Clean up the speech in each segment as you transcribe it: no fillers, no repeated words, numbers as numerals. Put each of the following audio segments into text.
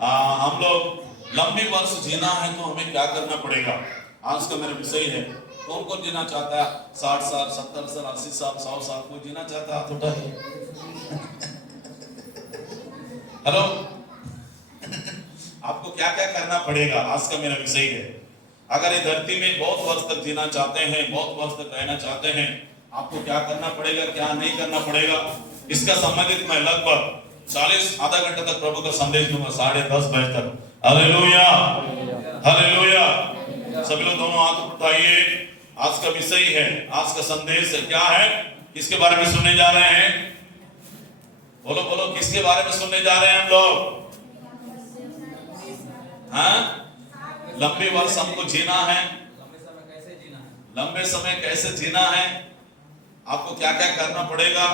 हम लोग लंबी वर्ष जीना है तो हमें क्या करना पड़ेगा। आज का मेरा विषय है। कौन कौन जीना चाहता है? 60 साल, 70 साल, 80 साल, 100 साल कोई जीना चाहता है? हाथ उठाइए। हेलो, आपको क्या क्या करना पड़ेगा? आज का मेरा विषय है। अगर ये धरती में बहुत वर्ष तक जीना चाहते हैं, बहुत वर्ष तक रहना चाहते हैं, आपको क्या करना पड़ेगा, क्या नहीं करना पड़ेगा, इसका संबंधित मैं लगभग 40 आधा घंटे तक प्रभु का संदेश दूंगा, 10:30 बजे तक। Hallelujah, hallelujah. सभी लोग दोनों हाथ उठाइए। आज का विषय है, आज का संदेश है, क्या है, किसके बारे में सुनने जा रहे हैं? बोलो बोलो, किसके बारे में सुनने जा रहे हैं हम लोग? हाँ, लंबे वर्ष हमको जीना है। लंबे समय कैसे जीना है, आपको क्या क्या करना पड़ेगा,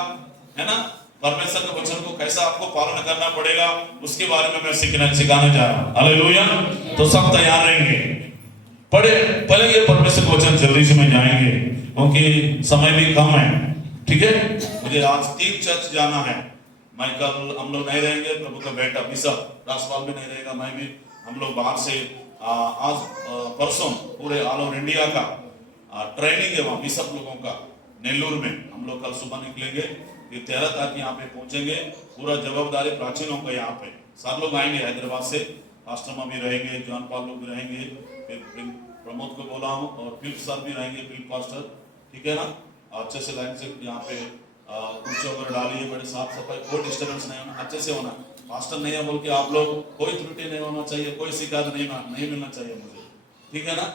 है ना? परमेश्वर के वचन को कैसा आपको पालन करना पड़ेगा, उसके बारे में मैं सिखाने जा रहा हूं। हालेलुया। तो सब तैयार रहेंगे, पढ़ेंगे परमेश्वर के वचन, जल्दी से में जाएंगे क्योंकि समय भी कम है। ठीक है, मुझे आज 3 चर्च जाना है। मैं कल हम लोग नहीं रहेंगे, प्रभु का बेटा बिशप राजपाल भी नहीं रहेगा, मैं भी। हम लोग बाहर से आज परसों पूरे ऑल ओवर इंडिया का ट्रेनिंग है वहाँ बिशप लोगों का, नेल्लूर में। हम लोग कल सुबह निकलेंगे, ये 13 तारीख यहाँ पे पहुंचेंगे। पूरा जवाबदारी प्राचीनों का यहाँ पे। 7 लोग आएंगे हैदराबाद से, पास्टर माँ भी रहेंगे, जॉन पाल लोग भी रहेंगे, फिर प्रमोद को बोला हूँ, और फिर सर भी रहेंगे, फिर पास्टर। ठीक है ना? अच्छे से लाइन से यहाँ पे कुर्सी वगैरह डालिए, बड़े साफ सफाई, कोई डिस्टर्बेंस नहीं होना, अच्छे से होना। पास्टर नहीं है बोल के आप लोग कोई त्रुटि नहीं होना चाहिए, कोई शिकायत नहीं मिलना चाहिए मुझे। ठीक है ना?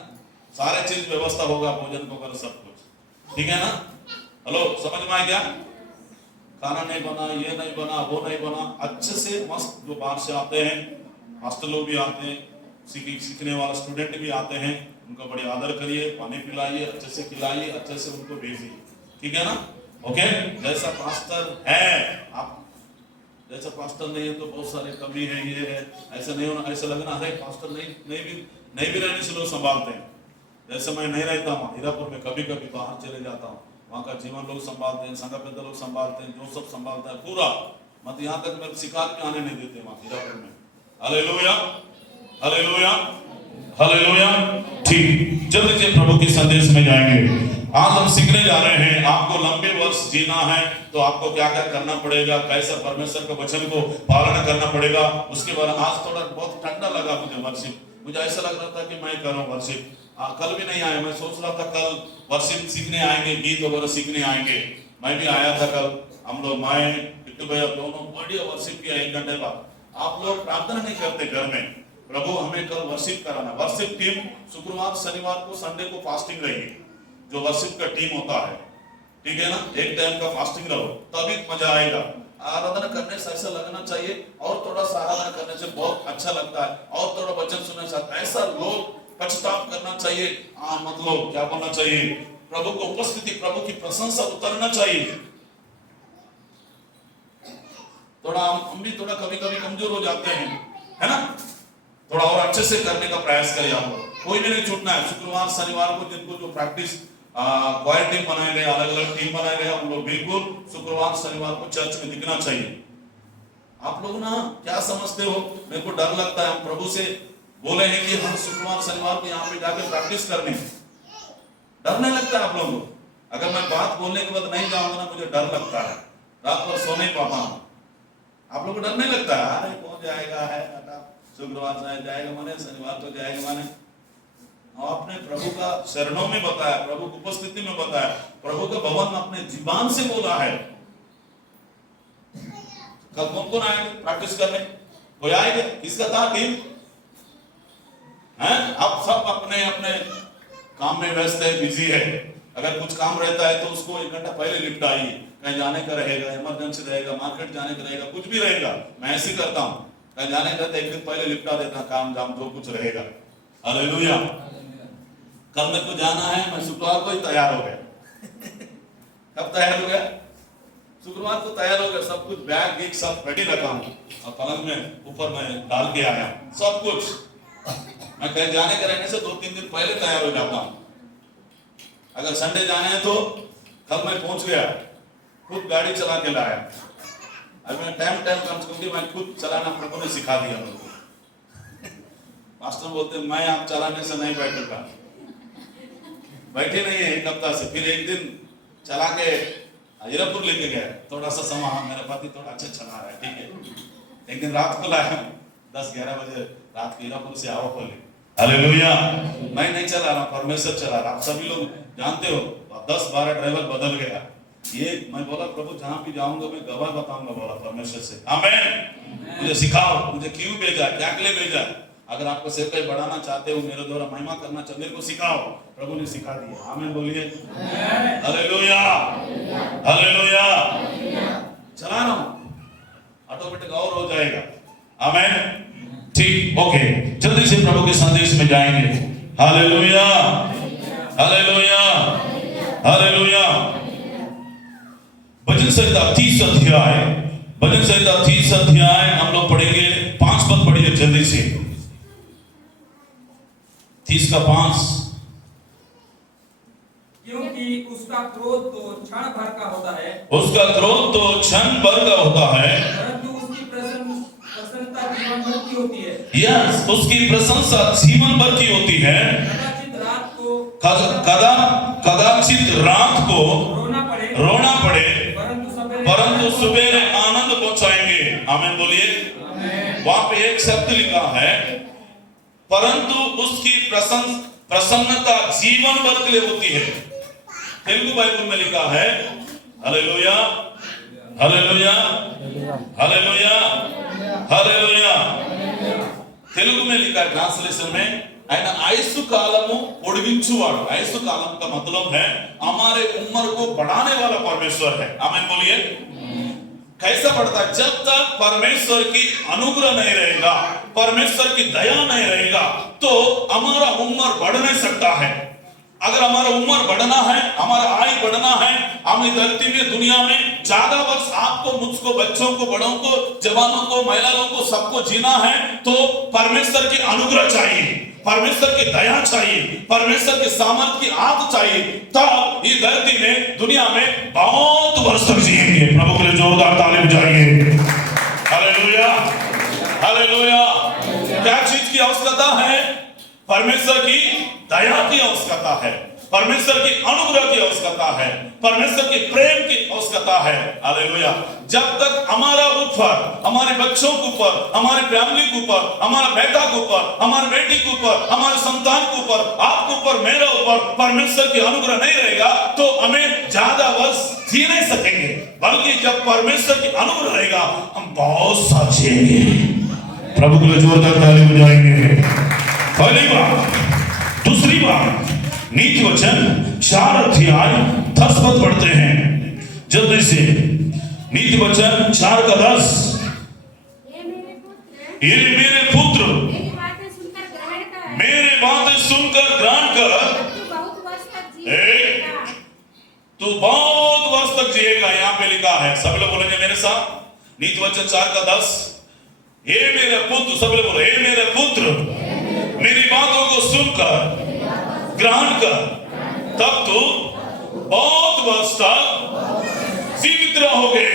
सारे चीज व्यवस्था होगा, भोजन वगैरह सब कुछ। ठीक है ना? हेलो, समझ में आ गया? खाना नहीं बना, ये नहीं बना, वो नहीं बना, अच्छे से मस्त। जो बाहर से आते हैं, मास्टर लोग भी आते हैं, सीखने वाला स्टूडेंट भी आते हैं, उनका बड़े आदर करिए, पानी पिलाइए, अच्छे से खिलाइए, अच्छे से उनको भेजिए। ठीक है ना? ओके। जैसा पास्टर है आप, जैसा पास्टर नहीं है तो बहुत सारे कमी है, ये है, ऐसा नहीं होना। ऐसा लगना अरे पास्टर नहीं भी रहने से लोग संभालते हैं। जैसे मैं नहीं रहता हूँ हीरापुर में, कभी कभी बाहर चले जाता हूँ, वहाँ का जीवन लोग संभालते हैं, संघ पेद लोग संभालते हैं, जो सब संभालता है पूरा। मत यहाँ तक मेरे शिकार में आने नहीं देते वहाँ हीरापुर में। Hallelujah, hallelujah, hallelujah. ठीक, जल्दी से प्रभु के संदेश में जाएंगे। आज हम सीखने जा रहे हैं, आपको लंबे वर्ष जीना है तो आपको क्या क्या करना पड़ेगा, कैसा परमेश्वर के वचन को पालन करना पड़ेगा, उसके बाद। आज थोड़ा बहुत ठंडा लगा मुझे वर्शिप, मुझे ऐसा लग रहा था कि मैं करूं वर्शिप। कल भी नहीं आया, मैं सोच रहा था कल वर्शिप सीखने आएंगे, गीत वगैरह सीखने आएंगे। मैं भी आया था कल, हम लोग, मैं बिट्टू भैया दोनों बढ़िया वर्शिप किया 1 घंटे बाद। आप लोग प्रार्थना नहीं करते घर में, प्रभु हमें कल वर्शिप कराना। वर्शिप टीम शुक्रवार शनिवार को संडे को फास्टिंग रहेगी, जो वर्शिप का टीम होता है। ठीक है ना? एक टाइम का फास्टिंग रहो, तभी मजा आएगा। आराधना करने से ऐसा लगना चाहिए, और थोड़ा सा आराधना करने से बहुत अच्छा लगता है, और थोड़ा वचन सुनने से ऐसा लोग पछतावा करना चाहिए। मतलब क्या बोलना चाहिए, प्रभु को उपस्थिति, प्रभु की प्रशंसा उतरना चाहिए। थोड़ा हम भी थोड़ा कभी कभी कमजोर हो जाते हैं, है ना? थोड़ा और अच्छे से करने का प्रयास करिए। आप लोग कोई नहीं छूटना है। शुक्रवार शनिवार को जिनको जो प्रैक्टिस क्वायर टीम बनाए गए, अलग अलग टीम बनाए गए, हम लोग बिल्कुल शुक्रवार शनिवार को चर्च में दिखना चाहिए। आप लोग ना क्या समझते हो, मेरे को डर लगता है। हम प्रभु से बोले हैं कि हम शुक्रवार शनिवार को यहाँ पे जाके प्रैक्टिस करने, डर नहीं लगता है आप लोगों को? अगर मैं बात बोलने के बाद नहीं जाऊंगा ना, मुझे डर लगता है, रात भर सो नहीं पाता हूँ। आप लोग को डर नहीं लगता है? अरे कौन जाएगा, है शुक्रवार जाएगा माने, शनिवार तो जाएगा माने। आपने प्रभु का शरणों में बताया, प्रभु की उपस्थिति में बताया, प्रभु का भवन अपने जीवान से बोला है। कल कौन कौन आएंगे प्रैक्टिस करने? कोई आएगा? किसका था टीम? हैं? आप सब अपने अपने काम में व्यस्त है, बिजी है। अगर कुछ काम रहता है तो उसको 1 घंटा पहले निपटाइए। कहीं जाने का रहेगा, इमरजेंसी रहेगा, मार्केट जाने का रहेगा, कुछ भी रहेगा, मैं ऐसे करता हूँ। कहीं जाने का 1 दिन पहले निपटा देता काम जाम जो कुछ रहेगा। हालेलुया। कल मेरे को जाना है, मैं शुक्रवार को ही तैयार हो गया। कब तैयार हो गया? शुक्रवार को तैयार हो गया, सब कुछ बैग गिग सब रेडी रखा हूँ, और पलंग में ऊपर में डाल के आया सब कुछ। मैं कहीं जाने के रहने से 2-3 दिन पहले तैयार हो जाता हूँ। अगर संडे जाने हैं तो कल मैं पहुंच गया, खुद गाड़ी चला के लाया। अब मैं टाइम कम क्योंकि मैं खुद चलाना प्रभु ने सिखा दिया मुझको। पास्टर बोलते मैं आप चलाने से नहीं बैठूंगा, बैठे नहीं है एक हफ्ता से। फिर एक दिन चला के हीरापुर लेके गए, थोड़ा सा समय मेरा पति थोड़ा अच्छा चला रहा है, ठीक है। एक दिन रात को लाया 10-11 बजे रात को हीरापुर से आओ बोले, हालेलुया। मैं नहीं चला रहा, परमेश्वर चला रहा। आप सभी लोग जानते हो 10-12 ड्राइवर बदल गया। ये मैं बोला प्रभु जहां भी जाऊंगा मैं गवाह बताऊंगा, बोला परमेश्वर से, आमीन। मुझे सिखाओ, मुझे क्यों भेजा, क्या के लिए भेजा। अगर आपको सिर पे बढ़ाना चाहते हो, मेरे द्वारा महिमा करना चाहते हो, मेरे को सिखाओ। प्रभु ने सिखा दिया, आमीन बोलिए, हालेलुया हालेलुया। चला रहा हूं, ऑटोमेटिक और हो जाएगा, आमीन। ठीक, ओके, जल्दी से प्रभु के संदेश में जाएंगे। Hallelujah hallelujah hallelujah. भजन संहिता 30 अध्याय, भजन संहिता 30 अध्याय हम लोग पढ़ेंगे। 5 पद पढ़िए जल्दी से, 30 का 5। क्योंकि उसका क्रोध तो क्षण भर का होता है, उसका क्रोध तो क्षण भर का होता है, परंतु उसकी प्रसन्नता जीवन भर की होती है। यस, उसकी प्रशंसा जीवन भर की होती है। कदाचित रात को रोना पड़े, परंतु सवेरे आनंद पहुंचाएंगे, आमीन बोलिए। वहां पे एक शब्द लिखा है, परंतु उसकी प्रसन्नता जीवन भर के लिए होती है। तेलुगु बाइबल में लिखा है, hallelujah hallelujah hallelujah hallelujah. Telugu में लिखा है ट्रांसलेशन में, ఆయన आयुष्य कालमु పొడిగించువాడు। आयुष्य कालम का मतलब है हमारे उम्र को बढ़ाने वाला परमेश्वर है, आमीन बोलिए। कैसा बढ़ता है? जब तक परमेश्वर की अनुग्रह नहीं रहेगा, परमेश्वर की दया नहीं रहेगा, तो हमारा उम्र बढ़ नहीं सकता है। अगर हमारा उम्र बढ़ना है, हमारा आयु बढ़ना है, हमें धरती में दुनिया में ज्यादा वर्ष आपको, मुझको, बच्चों को, बड़ों को, जवानों को, महिलाओं को, सबको जीना है, तो परमेश्वर की अनुग्रह चाहिए, परमेश्वर की दया चाहिए, परमेश्वर के सामर्थ की आग चाहिए, तब ये धरती में, दुनिया में बहुत वर्ष तक जिएंगे। प्रभु के लिए जोरदार ताली बजाइए, हालेलुया हालेलुया। क्या चीज की आवश्यकता है? परमेश्वर की दया की आवश्यकता है, परमेश्वर की अनुग्रह की आवश्यकता है, परमेश्वर की प्रेम की आवश्यकता है, हालेलुया। जब तक हमारा ऊपर, हमारे बच्चों के ऊपर, हमारे फैमिली के ऊपर, हमारा बेटा के ऊपर, हमारे बेटी के ऊपर, हमारे संतान के ऊपर, आपके ऊपर, मेरे ऊपर परमेश्वर की अनुग्रह नहीं रहेगा, तो हमें ज्यादा वर्ष जी नहीं सकेंगे। बल्कि जब परमेश्वर की अनुग्रह रहेगा, हम बहुत सा जिएंगे। प्रभु के लिए जोरदार ताली बजाएंगे। पहली बात। दूसरी बात, नीति वचन 4 अध्याय 10 पद पढ़ते हैं जल्दी से। नीति वचन 4 का 10। ये मेरे पुत्र मेरे बातें सुनकर ग्रहण कर, तू बहुत वर्ष तक जिएगा। यहाँ पे लिखा है, सब लोग बोलेंगे मेरे साथ, नीति वचन 4 का 10। हे मेरे पुत्र, सब लोग बोले, हे मेरे पुत्र मेरी बातों को सुनकर ग्रहण कर, तब तो बहुत वर्ष तक जीवित रहोगे,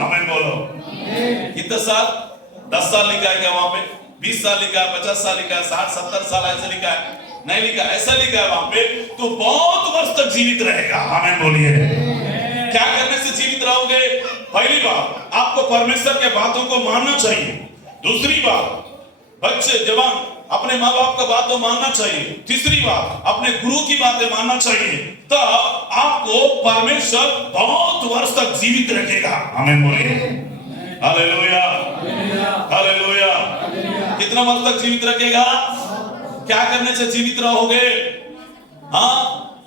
आमीन बोलो। कितने साल? 10 साल लिखा है क्या वहां पे? 20 साल लिखा है, 50 साल लिखा है, 60-70 साल ऐसा लिखा है? नहीं लिखा, ऐसा लिखा है वहां पे, तो बहुत वर्ष तक जीवित रहेगा, आमीन बोलिए। क्या करने से जीवित रहोगे? पहली बात, आपको परमेश्वर के बातों को मानना चाहिए। दूसरी बात, बच्चे जवान अपने माँ बाप का बातों मानना चाहिए। तीसरी बात, अपने गुरु की बातें मानना चाहिए, तब आपको परमेश्वर बहुत वर्ष तक जीवित रखेगा, आमीन बोलिए, हालेलुया हालेलुया। कितना वर्ष तक जीवित रखेगा? क्या करने से जीवित रहोगे? हाँ,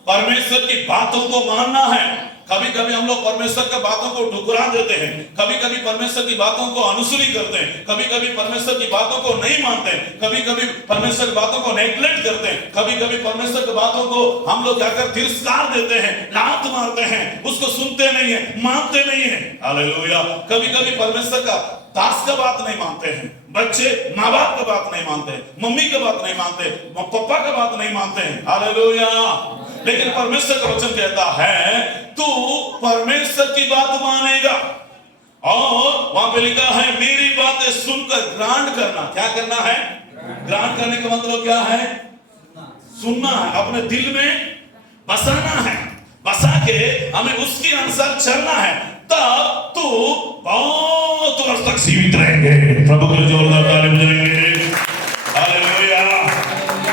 परमेश्वर की बातों को मानना है। कभी कभी हम लोग परमेश्वर की बातों को ठुकरा देते हैं, कभी कभी परमेश्वर की बातों को अनुसुरी करते हैं, कभी कभी परमेश्वर की बातों को नहीं मानते हैं, कभी कभी परमेश्वर की बातों को नेग्लेक्ट करते हैं, कभी कभी परमेश्वर की बातों को हम लोग क्या कर तिरस्कार देते हैं, लात मारते हैं, उसको सुनते नहीं है, मानते नहीं है, हालेलुया। कभी कभी परमेश्वर का दास का बात नहीं मानते हैं, बच्चे माँ बाप का बात नहीं मानते, मम्मी का बात नहीं मानते, पापा का बात नहीं मानते हैं, हालेलुया। लेकिन परमेश्वर का वचन कहता है, तू परमेश्वर की बात मानेगा, और वहां पे लिखा है मेरी बातें सुनकर ग्रांट करना। क्या करना है? ग्रांट करने का मतलब क्या है? सुनना है, अपने दिल में बसाना है, बसा के हमें उसके अनुसार चलना है, तब तो बहुत वर्ष तक जीवित रहेंगे। प्रभु के लिए जोरदार ताली बजाएंगे। हालेलुया।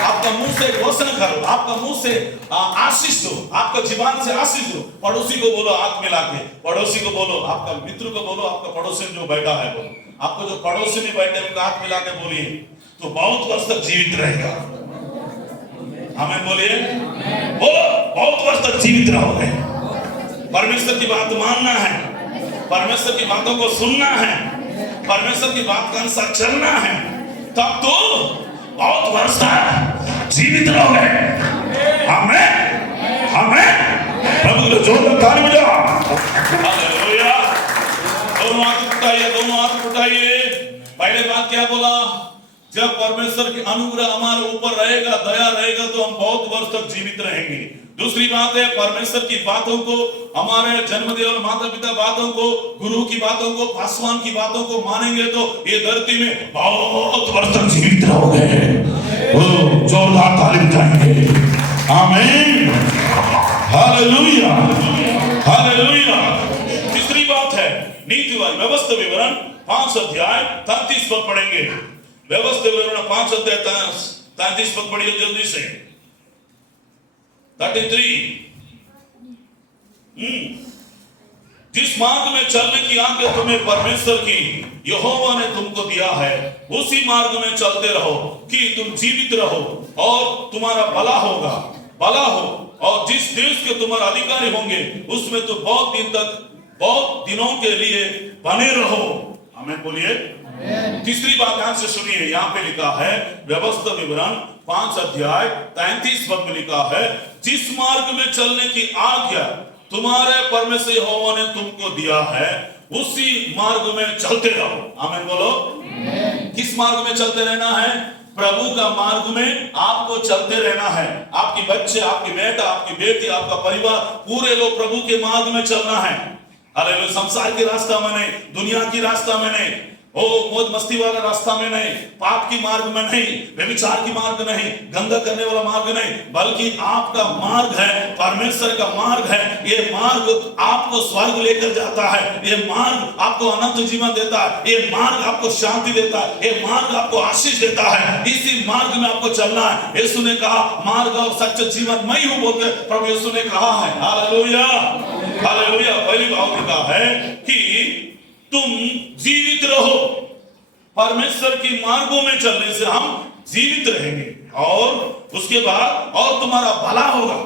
आपका मुंह से घोषणा करो, आपका मुंह से आशीष दो, आपका जीवन से आशीष दो। पड़ोसी को बोलो हाथ मिला के, पड़ोसी को बोलो, आपका मित्र को बोलो, आपका पड़ोसी जो बैठा है बोलो, आपको जो पड़ोसी में बैठे उनका हाथ मिला के बोलिए, तो बहुत वर्ष तक जीवित रहेगा। हमें बोलिए, बोलो, बहुत वर्ष तक जीवित रहोगे। परमेश्वर की बात मानना है, परमेश्वर की बातों को सुनना है, परमेश्वर की बात का अनुसार चलना है, तब तो बहुत वर्ष तक जीवित रहोगे। हमें प्रभु को जोरदार ताली बजाओ। हालेलुया। दोनों हाथ उठाइए, दोनों हाथ उठाइए। पहले बात क्या बोला? जब परमेश्वर की अनुग्रह हमारे ऊपर रहेगा, दया रहेगा, तो हम बहुत वर्ष तक जीवित रहेंगे। दूसरी बात है, परमेश्वर की बातों को, हमारे जन्मदेव और माता पिता बातों को, गुरु की बातों को, पासवान की बातों को मानेंगे तो ये धरती में बहुत वर्ष तक जीवित रहोगे। जोरदार ताली बजाएंगे। आमीन। Hallelujah, hallelujah. तीसरी बात है नीतिवान व्यवस्था विवरण 5 अध्याय 33 पद पढ़ेंगे। व्यवस्था विवरण 5 अध्याय 33 पद पढ़िए जल्दी से। 33। जिस मार्ग में चलने की आज्ञा तुम्हें परमेश्वर की यहोवा ने तुमको दिया है, उसी मार्ग में चलते रहो कि तुम जीवित रहो और तुम्हारा भला होगा, भला हो। और जिस देश के तुम्हारे अधिकारी होंगे उसमें तो बहुत दिन तक, बहुत दिनों के लिए बने रहो। हमें बोलिए। तीसरी बात ध्यान से सुनिए, यहाँ पे लिखा है व्यवस्था विवरण 5 अध्याय 33 पद में लिखा है, जिस मार्ग में चलने की आज्ञा तुम्हारे परमेश्वर यहोवा ने तुमको दिया है, उसी मार्ग में चलते रहो। आमीन बोलो। किस मार्ग में चलते रहना है? प्रभु का मार्ग में आपको चलते रहना है। आपकी बच्चे, आपकी बेटा, आपकी बेटी, आपका परिवार, पूरे लोग प्रभु के मार्ग में चलना है। हालेलुया। संसार के रास्ता में नहीं, दुनिया की रास्ता में नहीं, ओ मौज मस्ती वाला रास्ता में नहीं, पाप की मार्ग में नहीं, व्यभिचार की मार्ग नहीं, गंदा करने वाला मार्ग नहीं, बल्कि आपका मार्ग है परमेश्वर का मार्ग है। ये मार्ग आपको स्वर्ग लेकर जाता है, ये मार्ग आपको अनंत जीवन देता है, ये मार्ग आपको शांति देता है, ये मार्ग आपको आशीष देता है। इसी मार्ग में आपको चलना है। यीशु ने कहा मार्ग और सच्चा जीवन मैं ही हूं बोलते प्रभु यीशु ने कहा है। Hallelujah, hallelujah. पहली बात लिखा है कि तुम जीवित रहो। परमेश्वर की मार्गों में चलने से हम जीवित रहेंगे और उसके बाद और तुम्हारा भला होगा।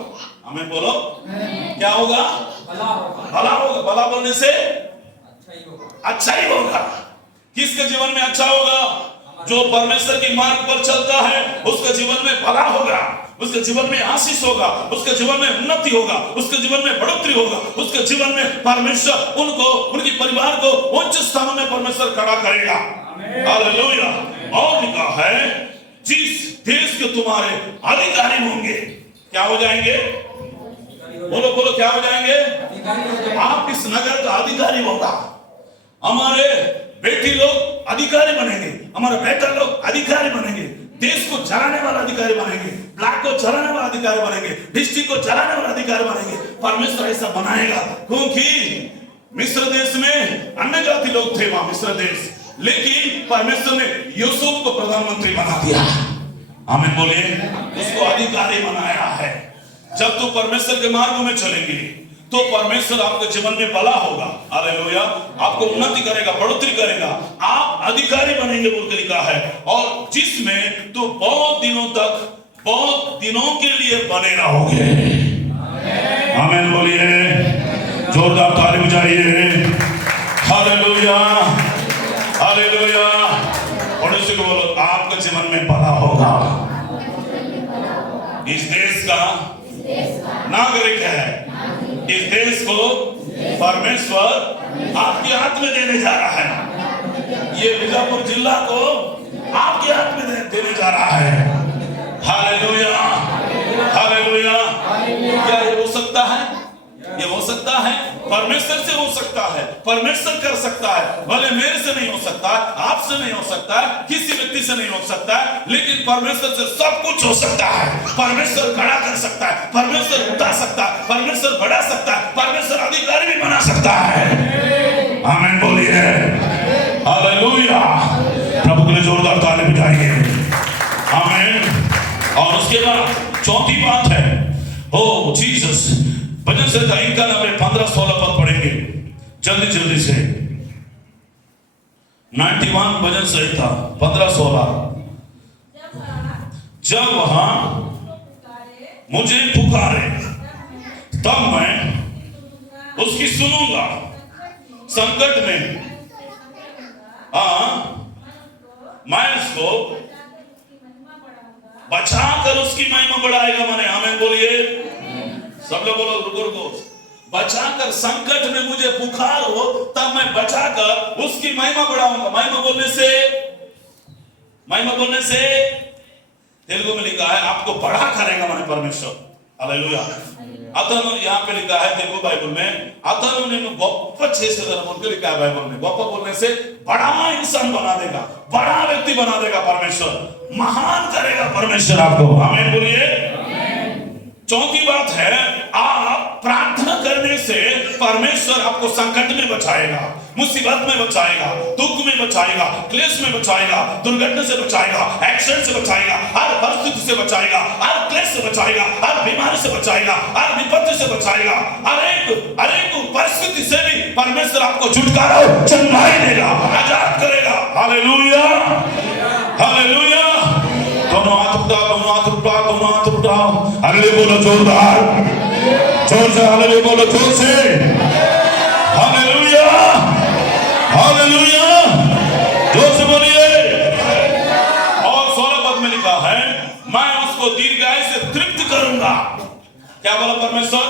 हमें बोलो क्या होगा? भला होगा। भला होगा। भला बोलने से अच्छा ही होगा। किसके जीवन में अच्छा होगा? जो परमेश्वर के मार्ग पर चलता है उसके जीवन में भला होगा, उसके जीवन में आशीष होगा, उसके जीवन में उन्नति होगा, उसके जीवन में बढ़ोतरी होगा, उसके जीवन में परमेश्वर उनको, उनके परिवार को उच्च स्थानों में परमेश्वर खड़ा करेगा। हालेलुया। और लिखा है जिस देश के तुम्हारे अधिकारी होंगे, क्या हो जाएंगे? बोलो बोलो, क्या हो जाएंगे? आप इस नगर का अधिकारी होगा। हमारे बेटी लोग अधिकारी बनेंगे, हमारे बेटा लोग अधिकारी बनेंगे, देश को चलाने वाला अधिकारी बनेंगे, ब्लॉक को चलाने वाला अधिकारी बनेंगे, डिस्ट्रिक्ट को चलाने वाला अधिकारी बनेंगे। परमेश्वर ऐसा बनाएगा क्योंकि मिस्र देश में अन्य जाति लोग थे, वहां मिस्र देश, लेकिन परमेश्वर ने यूसुफ को प्रधानमंत्री बना दिया। हमें बोले उसको अधिकारी बनाया है। जब तू परमेश्वर के मार्ग में चलेंगे तो परमेश्वर आपके जीवन में भला होगा। हालेलुया। आपको उन्नति करेगा, बढ़ोतरी करेगा, आप अधिकारी बनेंगे बोल के लिखा है। और जिसमें तो बहुत दिनों तक, बहुत दिनों के लिए बने रहोगे। आमीन बोलिए, जोरदार ताली बजाइए। Hallelujah, hallelujah. पड़ोसी को बोलो आपके जीवन में भला होगा। इस देश का नागरिक है, इस देश को परमेश्वर आपके हाथ में देने जा रहा है। ये बीजापुर जिला को आपके हाथ में देने जा रहा है। Hallelujah, hallelujah. क्या ये हो सकता है? ये हो सकता सकता है? परमेश्वर से हो सकता है, परमेश्वर कर सकता है। भले मेरे से नहीं हो सकता, आपसे नहीं हो सकता, किसी व्यक्ति से नहीं हो सकता, लेकिन परमेश्वर से सब कुछ हो सकता है। परमेश्वर खड़ा कर सकता है, परमेश्वर उठा सकता है, परमेश्वर बढ़ा सकता है, परमेश्वर अधिकारी भी बना सकता है। आमीन बोलिए, हालेलुया। प्रभु के लिए जोरदार ताली बजाइए। आमीन। और उसके बाद चौथी बात है, ओ जीसस, भजन संहिता इनका नंबर 15-16 पद पढ़ेंगे जल्दी जल्दी से। 91 भजन संहिता 15-16। जब वहां मुझे पुकारे तब मैं उसकी सुनूंगा, संकट में मैं उसको बचाकर उसकी महिमा बढ़ाएगा। मैंने आमीन बोलिए। सब लोग बोलो, रुको। बचाकर, संकट में मुझे पुकार हो तब मैं बचाकर उसकी महिमा बढ़ाऊंगा। महिमा बोलने से तेलुगु में लिखा है आपको बड़ा करेगा मैंने परमेश्वर। हालेलुया। अतनु यहाँ पे लिखा है तेलुगु बाइबल में, अतनु ने गोप्प చేసేదన बोल के लिखा है बाइबल में। गोप्प बोलने से बड़ा इंसान बना देगा, बड़ा व्यक्ति बना देगा परमेश्वर, महान करेगा परमेश्वर आपको। आमीन बोलिए। चौथी बात है, आप प्रार्थना करने से परमेश्वर आपको संकट में बचाएगा, मुसीबत में बचाएगा, दुख में बचाएगा, क्लेश में बचाएगा, दुर्घटना से बचाएगा, एक्सीडेंट से बचाएगा, हर परिस्थिति से बचाएगा, हर क्लेश से बचाएगा, हर बीमारी से बचाएगा, हर विपत्ति से बचाएगा, हर एक परिस्थिति से भी परमेश्वर आपको छुटकारा चंगाई देगा, आजाद करेगा। Hallelujah, hallelujah. दोनों हाथ उठाओ, दोनों हाथ उठाओ, दोनों हाथ उठाओ। हालेलुया बोलो जोरदार, जोर से हालेलुया बोलो, जोर से हालेलुया, हालेलुया, जोर से बोलिए। और 16 पद में लिखा है, मैं उसको दीर्घायु से तृप्त करूंगा। क्या बोला परमेश्वर?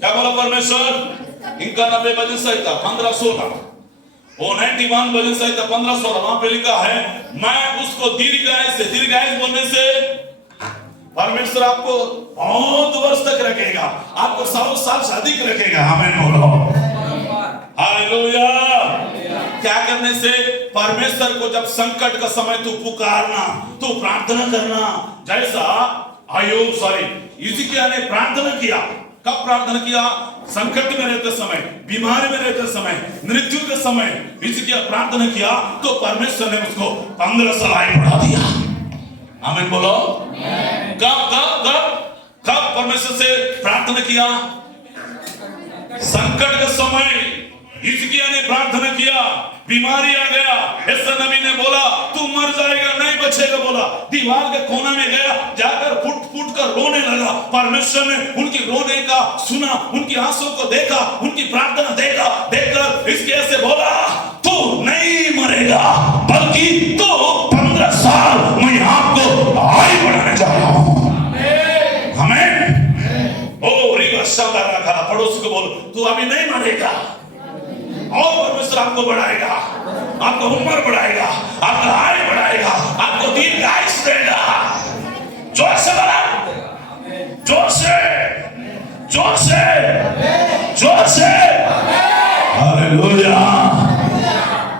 क्या बोला परमेश्वर? इनका 90 भजन संहिता 15-16, वो 91 भजन संहिता 15-16, वहां पे लिखा है, मैं उसको दीर्घायु से, दीर्घायु बोलने से परमेश्वर आपको बहुत वर्ष तक रखेगा, आपको 100 साल से अधिक रखेगा। आमीन बोलो, हालेलुया। क्या करने से? परमेश्वर को जब संकट का समय तू पुकारना, तू प्रार्थना करना, जैसा हिजकिय्याह ने प्रार्थना किया। कब प्रार्थना किया? संकट में रहते समय, बीमारी में रहते समय, मृत्यु के समय हिजकिय्याह प्रार्थना किया तो परमेश्वर ने उसको 15 साल आयु बढ़ा दिया। आमीन बोलो। कब परमेश्वर से प्रार्थना किया? संकट के समय हिजकिय्याह ने प्रार्थना किया, बीमारी आ गया, यशायाह नबी ने बोला तू मर जाएगा, नहीं बचेगा बोला, दीवार के कोने में गया, जाकर फुट कर रोने लगा। परमेश्वर ने उनकी रोने का सुना, उनकी आंसू को देखा, उनकी प्रार्थना देखकर हिजकिय्याह से बोला तू नहीं मरेगा, बल्कि तू 15 साल मैं आपको आयु बढ़ाने जा रहा हूं। हमें ओ रिवा शादा रखा, पड़ोसी को बोलो तू अभी नहीं मरेगा, और परमेश्वर आपको बढ़ाएगा, आपको उम्र बढ़ाएगा, आपका आयु बढ़ाएगा, आपको दीर्घायुष देगा। जोर से बोला, जोर से, जोर से, जोर से। हालेलुया।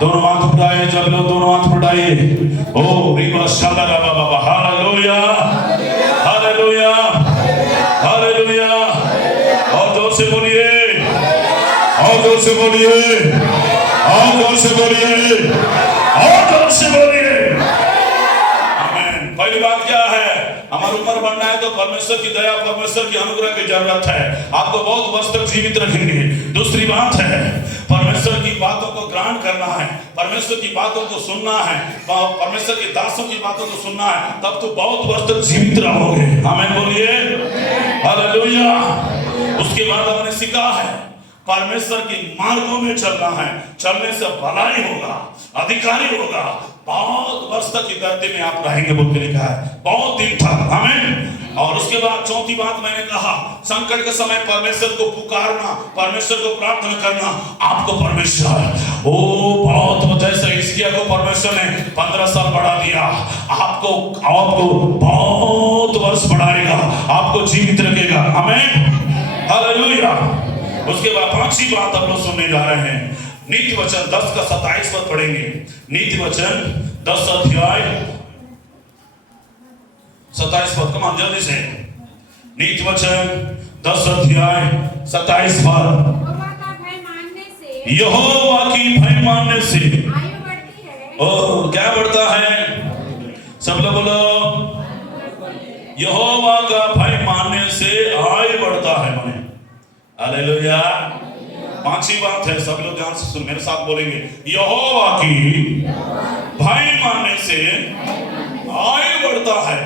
दोनों हाथ उठाइए, जब लोग दोनों हाथ उठाइए। ओ रिवा शादा रबा बाबा, हालेलुया, हालेलुया, हालेलुया। और जोर से बोलिए, और जोर से बोलिए, और जोर से बोलिए, और जोर से बोलिए। आमीन। पहली बात क्या है? हमारी उम्र बढ़ना है तो परमेश्वर की दया, परमेश्वर की अनुग्रह की जरूरत है। आपको बहुत वर्ष तक जीवित रखेंगे। दूसरी बात है, परमेश्वर की बातों को ग्रहण करना है, परमेश्वर की बातों को सुनना है, परमेश्वर के दासों की बातों को सुनना है, तब तो बहुत वर्ष तक जीवित रहोगे। आमीन बोलिए, हालेलुया। उसके बाद हमने सीखा है परमेश्वर के मार्गों में चलना है, चलने से भलाई होगा, अधिकारी होगा, बहुत वर्ष तक की धरती में आप रहेंगे बोल के लिखा है, बहुत दिन तक। आमीन। और उसके बाद चौथी बात मैंने कहा, संकट के समय परमेश्वर को पुकारना, परमेश्वर को प्रार्थना करना, आपको परमेश्वर बहुत जैसे हिजकिय्याह को परमेश्वर ने 15 साल बढ़ा दिया, आपको बहुत वर्ष बढ़ाएगा, आपको जीवित रखेगा। आमीन, हालेलुया। उसके बाद पांचवी बात हम लोग सुनने जा रहे हैं। नीति वचन 10 का 27 पद पढ़ेंगे। नीति वचन 10 अध्याय 27 पद, कम जल्दी से। नीति वचन 10 अध्याय 27 पद। यहोवा की भय मानने से आयु बढ़ती है। और क्या बढ़ता है? सब लोग बोलो, यहोवा का भय मानने से आयु बढ़ता है। माने हालेलुया। पांचवी बात है, सब लोग ध्यान से सुन, मेरे साथ बोलेंगे। यहोवा की भय मानने से आयु बढ़ता है,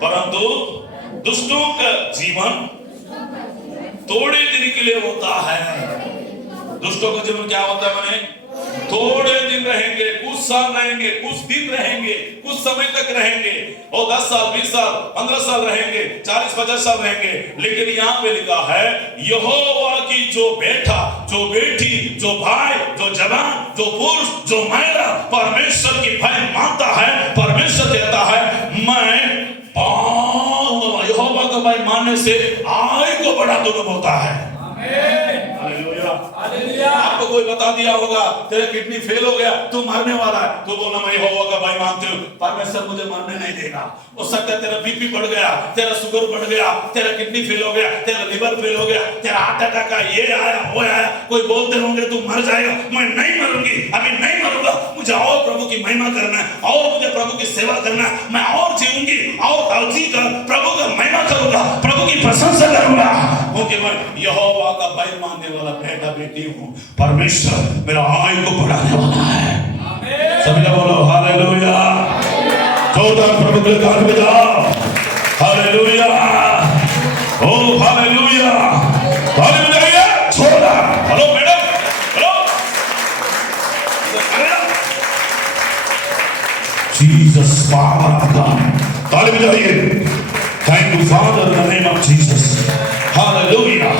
परंतु दुष्टों का जीवन थोड़े दिन के लिए होता है। दुष्टों का जीवन क्या होता है? माने थोड़े दिन रहेंगे, कुछ साल रहेंगे, कुछ दिन रहेंगे, कुछ समय तक रहेंगे, और 10 साल 20 साल 15 साल रहेंगे, 40-50 साल रहेंगे। लेकिन यहाँ पे लिखा है, यहोवा की जो बेटा, जो बेटी, जो भाई, जो जवान, जो पुरुष, जो महिला परमेश्वर की भय मानता है, परमेश्वर कहता है मैं यहोवा का भय मानने से आयु को बढ़ा दूंगा, बोलता है। आपको कोई बता दिया होगा तेरा किडनी फेल हो गया, तू मरने वाला है, तो बोलना मैं यहोवा का भय मानती हूँ, परमेश्वर मुझे मरने नहीं देगा। हो सकता है तेरा बीपी बढ़ गया, तेरा शुगर बढ़ गया, तेरा किडनी फेल हो गया, तेरा लिवर फेल हो गया, तेरा हार्ट अटैक का ये आया वो आया, कोई बोलते होंगे तू मर जाएगा। मैं नहीं मरूंगी, अभी नहीं मरूंगा, मुझे और प्रभु की महिमा करना है, और मुझे प्रभु की सेवा करना है, मैं और जीऊंगी, और जीकर प्रभु का महिमा करूंगा, प्रभु की प्रशंसा करूंगा, क्योंकि मैं यहोवा का भय मानने वाला बेटा बेटी हूँ। परमेश्वर मेरा आयु को बढ़ाने वाला है। सभी लोग बोलो हालेलुया। जोरदार प्रभु के गान बजाओ, हालेलुया, ओ हालेलुया, ताली बजाइए जोरदार। Hello madam, hello, Jesus power, ताली बजाइए। Thank you father in the name of Jesus, hallelujah.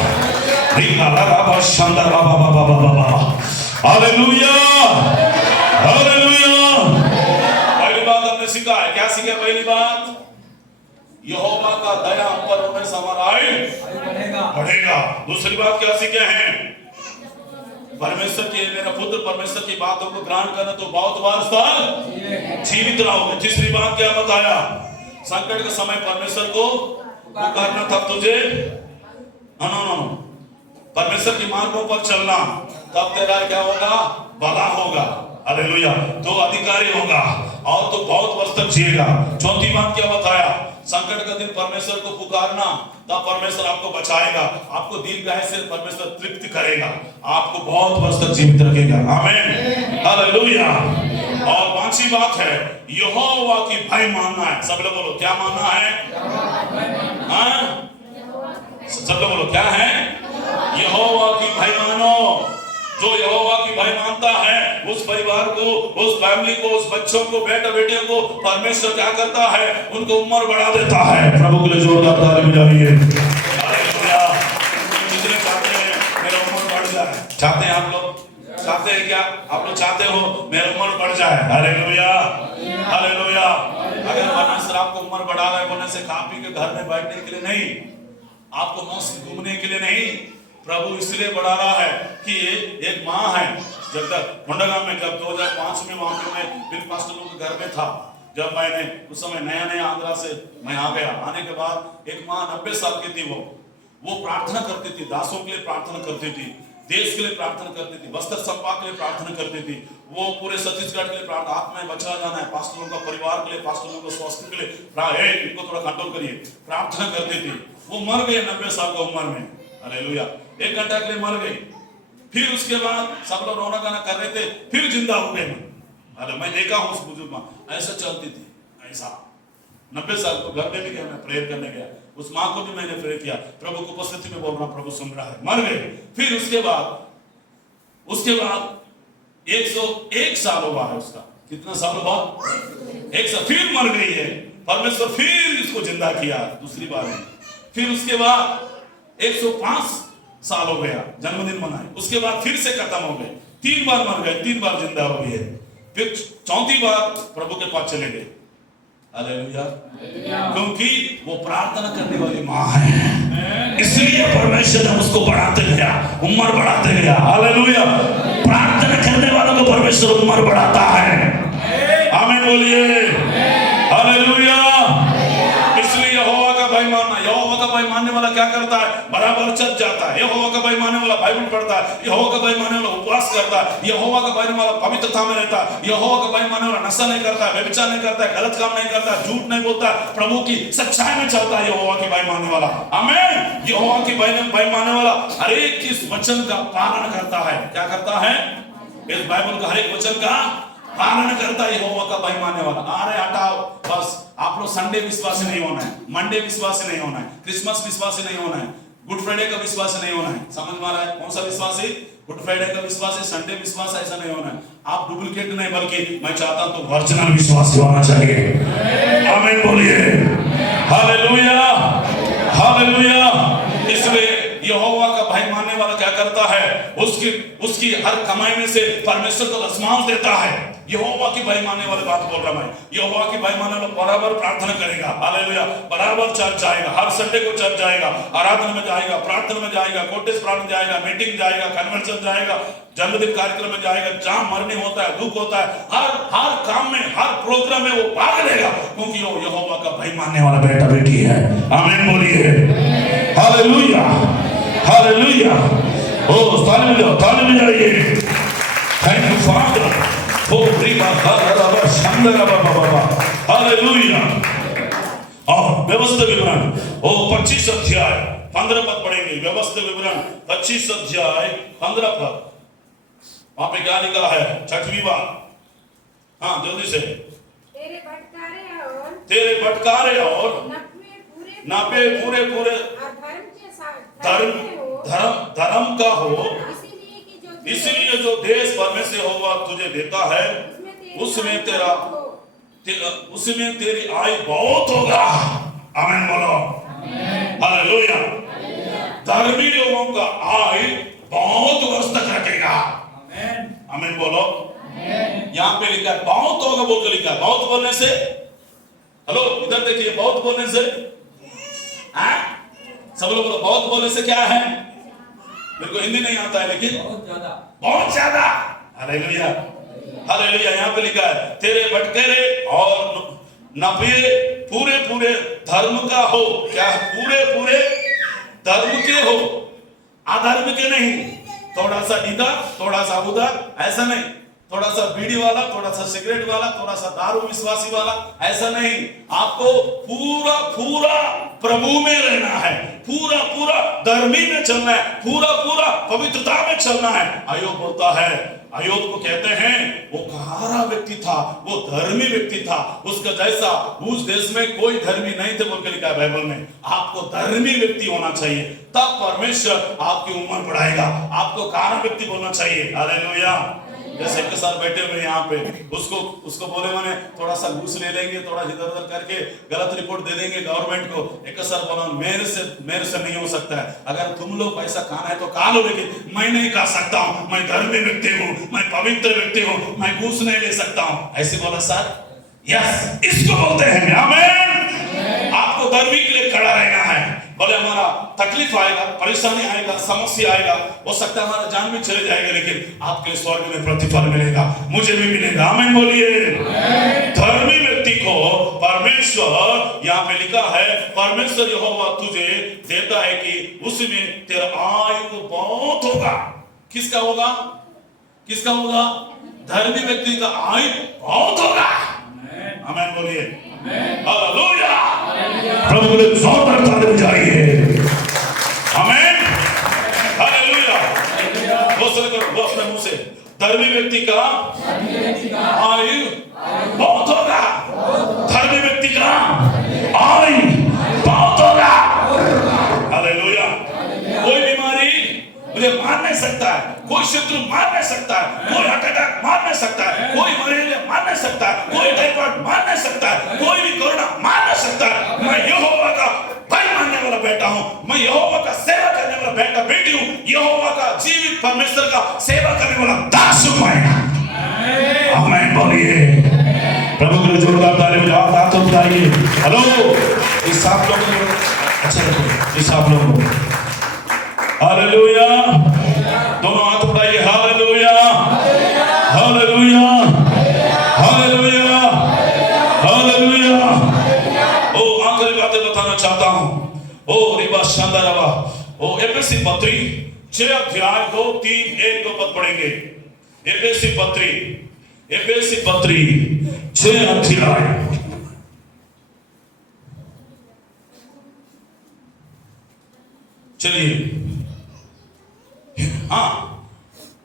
Hallelujah, hallelujah. पहली बात हमने सीखा है, क्या सीखा? पहली बात, यहोवा का दया हम पर होने से हमारा आयु बढ़ेगा। दूसरी बात क्या सीखे हैं? परमेश्वर की, मेरा पुत्र परमेश्वर की बातों को ग्रहण करना तो बहुत बार साल जीवित रहोगे। तीसरी बात क्या बताया? संकट के समय परमेश्वर को पुकारना, तब तुझे परमेश्वर की मार्गों पर चलना, तब तेरा क्या होगा? भला होगा। हालेलुया। तो अधिकारी होगा और तो बहुत वर्ष तक जिएगा। चौथी बात क्या बताया? संकट का दिन परमेश्वर को पुकारना, तब परमेश्वर आपको बचाएगा, आपको दीर्घायु से परमेश्वर तृप्ति करेगा, आपको बहुत वर्ष तक जीवित रखेगा। आमीन, हालेलुया। और पांचवी बात है, यहोवा की भय मानना है। सब लोग बोलो, क्या मानना है? हाँ, सब लोग बोलो, क्या है? यहोवा की भय मानो। जो यहोवा की भय मानता है, उस परिवार को, उस फैमिली को, उस बच्चों को, बेटा बेटियों को परमेश्वर क्या करता है? उनको उम्र बढ़ा देता है। प्रभु के लिए जोरदार ताली बजाइए। हालेलुया। कितने चाहते हैं मेरा उम्र बढ़ जाए? चाहते हैं आप लोग? चाहते हैं क्या? आप लोग चाहते हो मेरा उम्र बढ़ जाए? Hallelujah, hallelujah. अगर परमेश्वर आपको उम्र बढ़ा रहा है बोलने से खा पी के घर में बैठने के लिए नहीं, आपको मस्त घूमने के लिए नहीं, प्रभु इसलिए बढ़ा रहा है कि एक माँ है, जब तक मुंडागांव में जब 2005 में वहां पे मैं बिल पास्टरों के घर में था, जब मैंने उस समय नया नया आंध्रा से मैं आ गया, आने के बाद एक माँ 90 साल की थी, वो प्रार्थना करती थी, दासों के लिए प्रार्थना करती थी, देश के लिए प्रार्थना करती थी, बस्तर संभाग के लिए प्रार्थना करती थी, वो पूरे छत्तीसगढ़ के लिए प्रार्थना, आत्मा बचा जाना है, पास्टरों का परिवार के लिए, पास्टरों को स्वास्थ्य के लिए, इनको थोड़ा कंट्रोल करिए, प्रार्थना करती थी। वो मर गए 90 साल की उम्र में। हालेलुया। 1 घंटा के लिए मर गई। फिर उसके बाद सब लोग रोना गाना कर रहे थे, फिर जिंदा हो गए। अरे मैं देखा हूँ उस बुजुर्ग माँ ऐसा चलती थी, ऐसा 90 साल को। घर में भी गया, मैं प्रेयर करने गया, उस माँ को भी मैंने प्रेयर किया, प्रभु की उपस्थिति में बोल रहा, प्रभु सुन रहा है। मर गए। फिर उसके बाद 101 साल हुआ है उसका। कितना साल हुआ? 1 साल। फिर मर गई है, परमेश्वर फिर इसको जिंदा किया दूसरी बार में। फिर उसके बाद 105 साल हो गया, जन्मदिन मनाए। उसके बाद फिर से खत्म हो गए, 3 बार मर गए, 3 बार जिंदा हो गए। फिर चौथी बार प्रभु के पास चले गए। हालेलुया। क्योंकि वो प्रार्थना करने वाली माँ है, इसलिए परमेश्वर ने उसको बढ़ाते गया, उम्र बढ़ाते गया। हालेलुया। प्रार्थना करने वालों को परमेश्वर उम्र बढ़ाता है। आमीन बोलिए। हालेलुया। इसलिए यहोवा का भय मानना, यहोवा का भय मानने वाला क्या करता है? बराबर चल जाता है। यहोवा का भय मानने वाला बाइबल पढ़ता है, यहोवा का भय मानने वाला उपवास करता है, यहोवा का भय मानने वाला पवित्रता में रहता है, यहोवा का भय मानने वाला नशा नहीं करता है, व्यभिचार नहीं करता है, गलत काम नहीं करता है, झूठ नहीं बोलता है, प्रभु की सच्चाई में चलता है। यहोवा की भय मानने वाला, आमीन, यहोवा की भय मानने वाला हर एक चीज वचन का पालन करता है। क्या करता है? इस बाइबल का हर एक वचन का पालन करता है यहोवा का भय मानने वाला। अरे हटाओ बस, आप लोग संडे विश्वासी नहीं होना है, मंडे विश्वासी नहीं होना है, क्रिसमस विश्वासी नहीं होना है, गुड फ्राइडे का विश्वास नहीं होना है। समझ में आ रहा है? कौन सा विश्वास है? गुड फ्राइडे का विश्वास है, संडे विश्वास ऐसा नहीं होना है। आप डुप्लीकेट नहीं, बल्कि मैं चाहता हूं तो ओरिजिनल विश्वास होना चाहिए। आमीन बोलिए। Hallelujah, hallelujah. इसलिए यहोवा का भय मानने वाला क्या करता है? उसकी हर कमाई में से परमेश्वर को दशमांश देता है। यहोवा की भय मानने वाली बात बोल रहा मैं। यहोवा की भय मानने वाला बराबर प्रार्थना करेगा, हालेलुया, बराबर चर्च जाएगा, हर संडे को चर्च जाएगा, आराधना में जाएगा, प्रार्थना में जाएगा, कोटेज प्रार्थना जाएगा, मीटिंग जाएगा, कन्वेंशन जाएगा, जन्मदिन कार्यक्रम में जाएगा, जहां मरने होता है, दुख होता है, हर काम में, हर प्रोग्राम में वो भाग लेगा, क्योंकि वो यहोवा का भय मानने वाला बेटा बेटी है। आमीन बोलिए। Hallelujah, hallelujah. ओ ताली में जाइए। Thank you father. ओ प्रीमा बाबा शंदरा बाबा। हालेलुया। और व्यवस्था विवरण 25 अध्याय 15 पद पढ़ेंगे। व्यवस्था विवरण 25 अध्याय 15 पद। वहां पे क्या लिखा है? 6वीं बात। हाँ जल्दी से। तेरे बटकारे और नापे पूरे धर्म का हो, इसलिए जो देश परमेश्वर यहोवा तुझे देता है उसमें तेरी आय बहुत होगा। आमीन बोलो। हालेलुया। धर्मी लोगों का आय बहुत वर्ष तक रखेगा। आमीन बोलो। यहाँ पे लिखा है बहुत होगा बोल के लिखा है। बहुत बोलने से, हेलो इधर देखिए, बहुत बोलने से, सब लोग बोलो बहुत बोलने से क्या है? मेरे को हिंदी नहीं आता है लेकिन बहुत ज्यादा। Hallelujah, hallelujah. यहाँ पे लिखा है तेरे बटकेरे और नफे पूरे धर्म का हो। क्या? पूरे धर्म के हो, अधर्म के नहीं। थोड़ा सा इधर, थोड़ा सा उधर, ऐसा नहीं। थोड़ा सा बीड़ी वाला, थोड़ा सा सिगरेट वाला, थोड़ा सा दारू विश्वासी वाला, ऐसा नहीं। आपको पूरा प्रभु में रहना है, पूरा धर्मी में चलना है, पूरा पवित्रता में चलना है। अय्योब बोलता है, अय्योब को कहते हैं वो कहारा व्यक्ति था, वो धर्मी व्यक्ति था, उसका जैसा उस देश में कोई धर्मी नहीं थे बोल के लिखा है बाइबल में। आपको धर्मी व्यक्ति होना चाहिए, तब परमेश्वर आपकी उम्र बढ़ाएगा। आपको कहारा व्यक्ति बोलना चाहिए। हालेलुया। जैसे एक साथ बैठे हुए यहाँ पे, उसको बोले मैंने थोड़ा सा घूस ले लेंगे, थोड़ा इधर उधर करके गलत रिपोर्ट दे देंगे गवर्नमेंट को। एक साथ बोला मेरे से नहीं हो सकता है। अगर तुम लोग पैसा खाना है तो खा लो, लेकिन मैं नहीं खा सकता हूँ। मैं धर्मी व्यक्ति हूँ, मैं पवित्र व्यक्ति हूँ, मैं घूस नहीं ले सकता हूँ। ऐसे बोला सर। यस, इसको बोलते हैं आमीन। आपको धर्मी के लिए खड़ा रहना है। बोले हमारा तकलीफ आएगा, परेशानी आएगा, समस्या आएगा, हो सकता है हमारा जान भी चले जाएगा, लेकिन आपके स्वर्ग में प्रतिफल मिलेगा, मुझे भी मिलेगा। आमीन बोलिए। धर्मी व्यक्ति को परमेश्वर, यहाँ पे लिखा है परमेश्वर यहोवा तुझे देता है कि उसमें तेरा आयु बहुत होगा। किसका होगा? किसका होगा? धर्मी व्यक्ति का आयु बहुत होगा। आमीन बोलिए। हालेलुया। प्रभु के जोरदार ताली बजाइए। आमीन। हालेलुया। वो अपने मुंह से, धर्मी व्यक्ति का आयु बहुत होगा। धर्मी व्यक्ति का आयु बहुत होगा। हालेलुया। कोई बीमारी मुझे मार नहीं सकता है, कोई शत्रु मार नहीं सकता है, कोई हार्ट अटैक मार नहीं सकता है, कोई मलेरिया मार नहीं सकता है, कोई टाइफाइड मार नहीं सकता है, कोई भी कोरोना मार नहीं सकता है। मैं यहोवा का भय मानने वाला बेटा हूं, मैं यहोवा का सेवा करने वाला बेटा बेटी हूं। यहोवा का जीवित परमेश्वर का सेवा करने वाला दास हूं। आमीन बोलिए। प्रभु के लिए जोरदार ताली बजाओ, हाथ उठाइए। हेलो, इस आप लोगों को अच्छा रखो, इस आप लोगों को हालेलुया, दोनों हाथ उठाइए। Hallelujah, hallelujah, hallelujah, hallelujah. ओ आखिरी बातें बताना चाहता हूं। ओ रिबा शानदार रबा। ओ एफएससी पत्री 6 अध्याय 2, 3, 1, 2 पद पढ़ेंगे। एफएससी पत्री 6 अध्याय। चलिए, हाँ,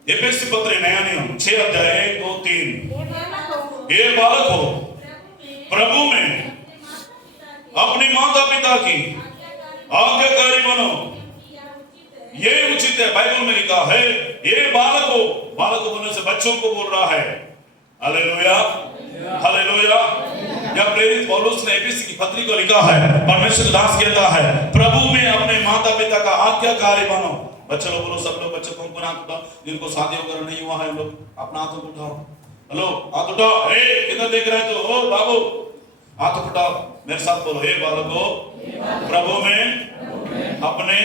एफएससी पत्री नया नियम 6 अध्याय 1, 2, 3। हे बालक हो, प्रभु में अपने माता पिता की आज्ञाकारी बनो, ये उचित है। बाइबल में लिखा है ये बालक हो बोलने से बच्चों को बोल रहा है। Hallelujah, hallelujah. जब प्रेरित पौलुस ने एफएससी की पत्री को लिखा है, परमेश्वर दास कहता है प्रभु में अपने माता पिता का आज्ञाकारी बनो। बच्चे लोग बोलो, सब लोग बच्चे को हाथ उठाओ, जिनको शादी वगैरह नहीं हुआ है लोग अपना हाथ उठाओ। हेलो, हाथ उठाओ। ए किधर देख रहे हो? ओ बाबू, हाथ उठाओ, मेरे साथ बोलो, हे बालको, प्रभु में अपने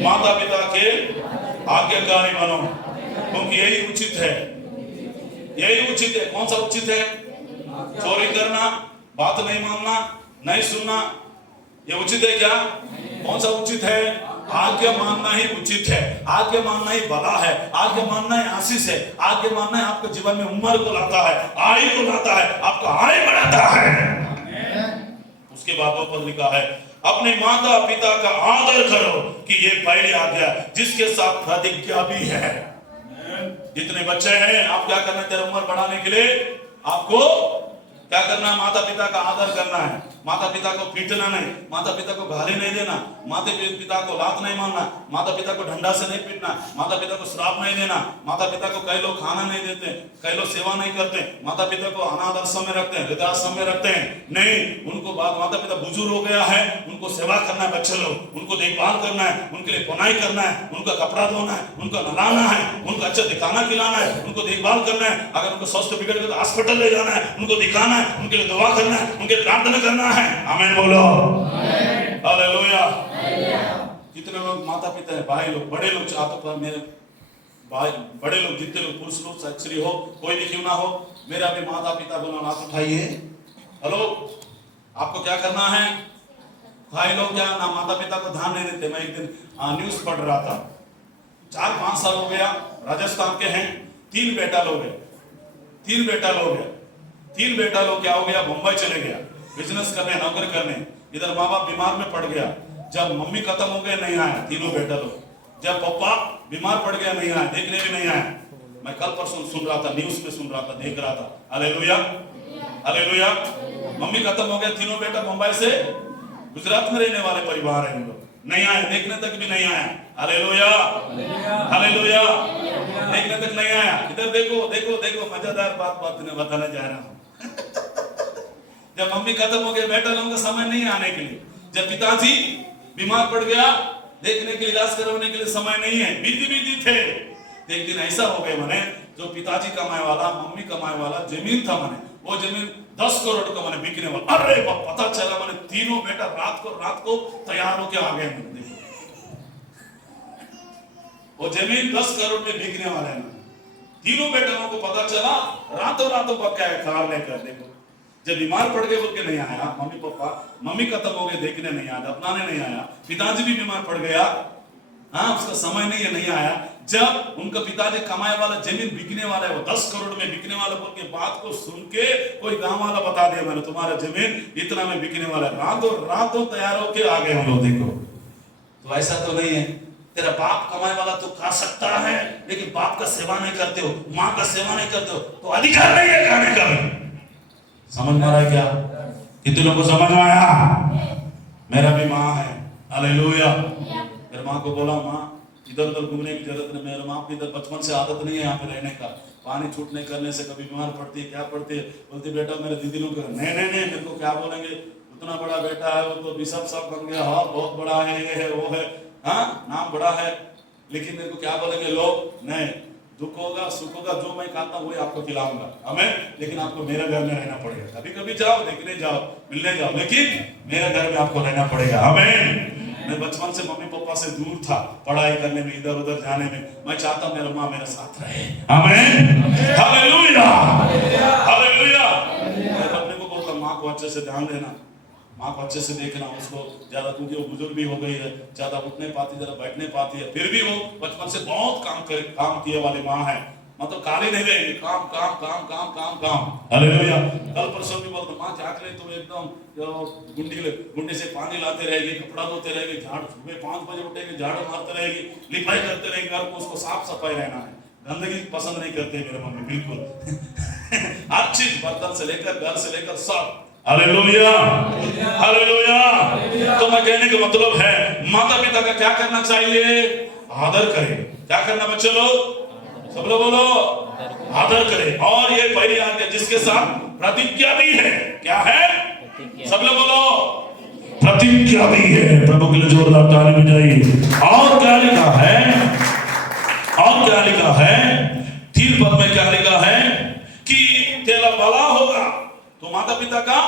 माता पिता के आज्ञाकारी बनो, क्योंकि यही उचित है। यही उचित है। कौन सा उचित है? चोरी करना, बात नहीं मानना, नहीं सुनना, ये उचित है क्या? कौन सा उचित है? आज्ञा मानना ही उचित है। आज्ञा मानना ही भला है। आज्ञा मानना ही आशीष है। आज्ञा मानना है आपके जीवन में उम्र को लाता है, आयु को लाता है, आपका आय बढ़ाता है। उसके बाद पर लिखा है अपने माता पिता का आदर करो, कि ये पहली आज्ञा जिसके साथ प्रतिज्ञा भी है। जितने बच्चे हैं, आप क्या करना है? तेरा उम्र बढ़ाने के लिए आपको क्या करना है? माता पिता का आदर करना है। माता पिता को पीटना नहीं, माता पिता को गाली नहीं देना, माता पिता को लात नहीं मारना, माता पिता को डंडा से नहीं पीटना, माता पिता को श्राप नहीं देना। माता पिता को कई लोग खाना नहीं देते, कई लोग सेवा नहीं करते, माता पिता को अनाथ आश्रम में रखते हैं, वृद्धाश्रम में रखते हैं। नहीं, उनको माता पिता बुजुर्ग हो गया है, उनको सेवा करना है। बच्चे लोग उनको देखभाल करना है, उनके लिए पनाई करना है, उनका कपड़ा धोना है, उनका नहलाना है, उनको अच्छा दिखाना खिलाना है, उनको देखभाल करना है। अगर उनको स्वास्थ्य बिगड़ गया तो हॉस्पिटल ले जाना है, उनको दिखाना है, उनके लिए दुआ करना है, उनके प्रार्थना करना है। आमीन बोलो, हालेलुया। कितने लोग माता पिता है, भाई लोग, बड़े लोग, चाहते पर मेरे भाई बड़े लोग, जितने लोग पुरुष लोग, स्त्री हो, कोई भी क्यों ना हो, मेरा भी माता पिता बोलो, हाथ उठाइए। हेलो, आपको क्या करना है? भाई लोग क्या ना माता पिता को ध्यान नहीं देते। मैं एक दिन न्यूज पढ़ रहा था, 4-5 साल हो गया, राजस्थान के हैं, 3 बेटा लोग है, 3 बेटा लोग है। 3 बेटा लोग क्या हो गया? मुंबई चले गया बिजनेस करने, नौकरी करने। इधर माँ बाप बीमार में पड़ गया। जब मम्मी खत्म हो गए, नहीं आया तीनों बेटा लोग। जब पापा बीमार पड़ गया, नहीं आया, देखने भी नहीं आया। मैं कल परसों सुन रहा था, न्यूज पे सुन रहा था, देख रहा था। Hallelujah, hallelujah. मम्मी खत्म हो गया, तीनों बेटा मुंबई से गुजरात में रहने वाले परिवार है, लोग नहीं आए, देखने तक भी नहीं आया। हालेलुया, हालेलुया, देखने तक नहीं आया। इधर देखो देखो देखो, मजेदार बात बताने जा रहा हूँ। जब मम्मी खत्म हो गया, बेटा लोगों का समय नहीं आने के लिए। जब पिताजी बीमार पड़ गया, देखने के लिए, इलाज करवाने के लिए समय नहीं है, बिजी थे। एक दिन ऐसा हो गया, मैंने जो पिताजी कमाए वाला, मम्मी कमाए वाला जमीन था, मैंने वो जमीन 10 करोड़ का मैंने बिकने वाला। अरे पता चला, मैंने तीनों बेटा रात को तैयार होके आ गए। वो जमीन 10 करोड़ में बिकने वाले हैं। तीनों बेटाओं को पता चला, रातों पक्का है कार लेकर। देखो, जब बीमार पड़ गए बोल के नहीं आया मम्मी पापा, मम्मी खत्म हो गए, देखने नहीं आया, अपनाने नहीं आया। पिताजी भी बीमार पड़ गया, हाँ, उसका समय नहीं है, नहीं आया। जब उनका पिताजी कमाए वाला जमीन बिकने वाला है, वो 10 करोड़ में बिकने वाला बोल के बात को सुन के कोई गांव वाला बता दिया, मैंने तुम्हारा जमीन इतना में बिकने वाला है। रातों तैयार होके आ गए हम लोग। देखो, तो ऐसा तो नहीं है। तेरा बाप कमाए वाला तो खा सकता है, लेकिन बाप का सेवा नहीं करते हो, माँ का सेवा नहीं करते हो, तो अधिकार नहीं है खाने का। समझ में आ रहा है क्या? कितने लोगों को समझ में आया? मेरा भी माँ है, हालेलुया। मेरे माँ को बोला, माँ इधर उधर घूमने की जरूरत नहीं। मेरे माँ को इधर बचपन से आदत नहीं है यहाँ पे रहने का, पानी छूटने करने से कभी बीमार पड़ती है, क्या पड़ती है, बोलती बेटा मेरे दीदी लोग नहीं, मेरे को क्या बोलेंगे, उतना बड़ा बेटा है, वो तो बिशप साहब बन गया, हाँ बहुत बड़ा है, ये है वो है, हाँ नाम बड़ा है, लेकिन मेरे को क्या बोलेंगे लोग? नहीं, दुख होगा सुख होगा, जो मैं खाता हूँ वही आपको खिलाऊंगा, हमें, लेकिन आपको मेरे घर में रहना पड़ेगा। कभी कभी जाओ, देखने जाओ, मिलने जाओ, लेकिन मेरे घर में आपको रहना पड़ेगा, हमें। मैं बचपन से मम्मी पापा से दूर था, पढ़ाई करने में, इधर उधर जाने में। मैं चाहता हूं मेरा माँ मेरे साथ रहे, आमीन, हालेलुया, हालेलुया। मैं अपने को बोलता माँ को अच्छे से ध्यान देना, माँ को अच्छे से देखना, उसको ज्यादा, क्योंकि वो बुजुर्ग भी हो गई है, ज्यादा उठ नहीं पाती, ज्यादा बैठ नहीं पाती है, फिर भी वो बचपन से बहुत काम किए वाली माँ है, मतलब काली नहीं रहेगी, काम काम काम काम काम काम, हालेलुया। कल परसों भी बोलता माँ जाग ले तो एकदम गुंडी से पानी लाते रहेगी, कपड़ा धोते रहेगी, झाड़, सुबह 5 बजे उठेगी, झाड़ू मारते रहेगी, लिपाई करते रहेगी, घर को उसको साफ सफाई रहना है, गंदगी पसंद नहीं करते मेरे मम्मी, बिल्कुल हर चीज, बर्तन से लेकर घर से लेकर सब, हालेलुया, हालेलुया। तो मैं कहने का मतलब है माता पिता का क्या करना चाहिए, आदर करें। क्या करना बच्चे लोग, सब लोग बोलो, आदर करें। और ये पहली आज्ञा जिसके साथ प्रतिज्ञा भी है, क्या है, सब लोग बोलो, प्रतिज्ञा भी है। प्रभु के लिए जोरदार ताली बजाइए। और क्या लिखा है, और क्या लिखा है, 3 पद में क्या लिखा है कि तेरा भला होगा, तो माता पिता का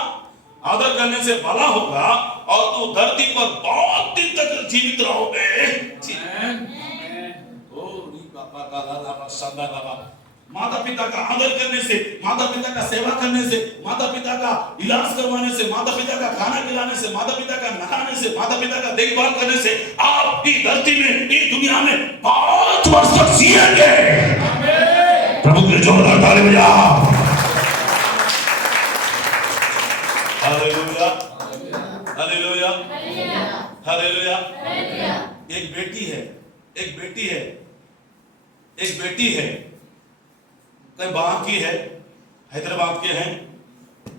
आदर करने से भला होगा, और तू धरती पर बहुत दिन तक जीवित रहोगे। माता पिता का आदर करने से, माता पिता का सेवा करने से, माता पिता का इलाज करवाने से, माता पिता का खाना खिलाने से, माता पिता का नहाने से, माता पिता का देखभाल करने से आप इस धरती में, इस दुनिया में 5 वर्ष तक जिएंगे। प्रभु के जोरदार ताली बजाओ। Hallelujah, hallelujah, hallelujah. एक बेटी है, एक बेटी है, एक बेटी है, कहीं बाहर की है, हैदराबाद के हैं,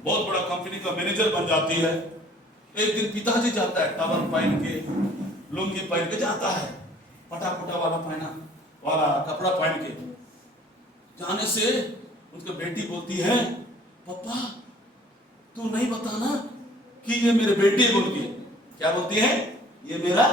बहुत बड़ा कंपनी का मैनेजर बन जाती है। एक दिन पिताजी जाता है, टावल पहन के, लुंगी पहन के जाता है, पटापटा वाला पहना वाला कपड़ा पहन के जाने से उसकी बेटी बोलती है, पापा तू नहीं बताना कि ये मेरे बेटी बोल के, क्या बोलती है, ये मेरा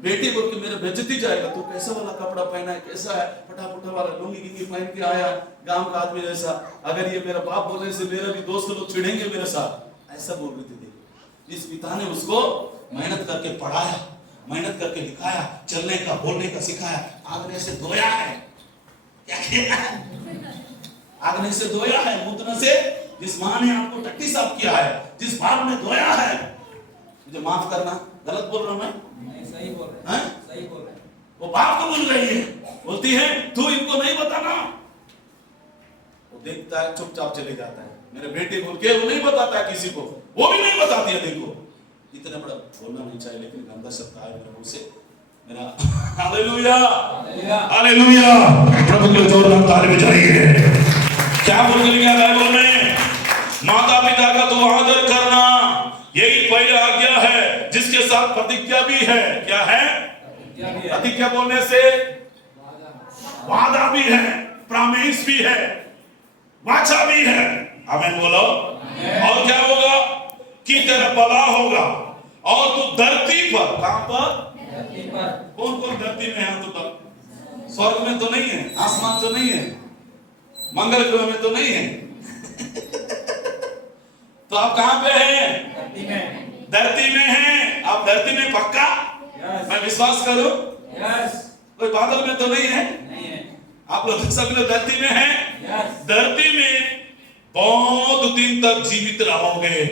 बेटी बोल के मेरा बेइज्जती जाएगा, तो कैसा वाला कपड़ा पहना है, कैसा है, फटाफटा वाला लुंगी गिंगी पहन के आया, गांव का आदमी जैसा, अगर ये मेरा बाप बोलने से मेरा भी दोस्त लोग चिढ़ेंगे मेरे साथ, ऐसा बोल रही थी। देखो इस पिता ने उसको मेहनत करके पढ़ाया, मेहनत करके लिखाया, चलने का बोलने का सिखाया, आगने से धोया है, क्या किया है, आगने से धोया है, मूत्र से, जिस माँ ने आपको टट्टी साफ किया है, जिस बाप ने धोया है, मुझे माफ करना, गलत बोल रहा हूं मैं, सही बोल रहे हैं, सही बोल रहे हैं। वो बाप को बोल रही है, बोलती है तू इनको नहीं बताना, वो देखता है चुपचाप चले जाता है, मेरे बेटे बोल के वो नहीं बताता है किसी को, वो भी नहीं बताती है। देखो इतना बड़ा बोलना नहीं चाहिए, लेकिन गंदा शब्द आया मेरे मुंह से, मेरा हालेलुया, हालेलुया। प्रभु के जोरदार ताली बजाइए। क्या बोल रही है बाइबल में, माता पिता का तो आदर करना, यही पहली आज्ञा है, जिसके साथ प्रतिज्ञा भी है। क्या है, प्रतिज्ञा बोलने से वादा भी है, प्रॉमिस भी है, वाचा भी है, आमीन बोलो। और क्या होगा कि तेरा भला होगा, और तू धरती पर, कहां पर, धरती पर, कौन कौन धरती में है, तो तब स्वर्ग में तो नहीं है, आसमान तो नहीं है, मंगल ग्रह में तो नहीं है तो आप कहां पे हैं, धरती में, धरती में हैं आप, धरती में पक्का, मैं विश्वास करूं, कोई बादल में तो नहीं है, आप लोग सब लोग धरती में हैं, धरती में बहुत दिन तक जीवित रहोगे।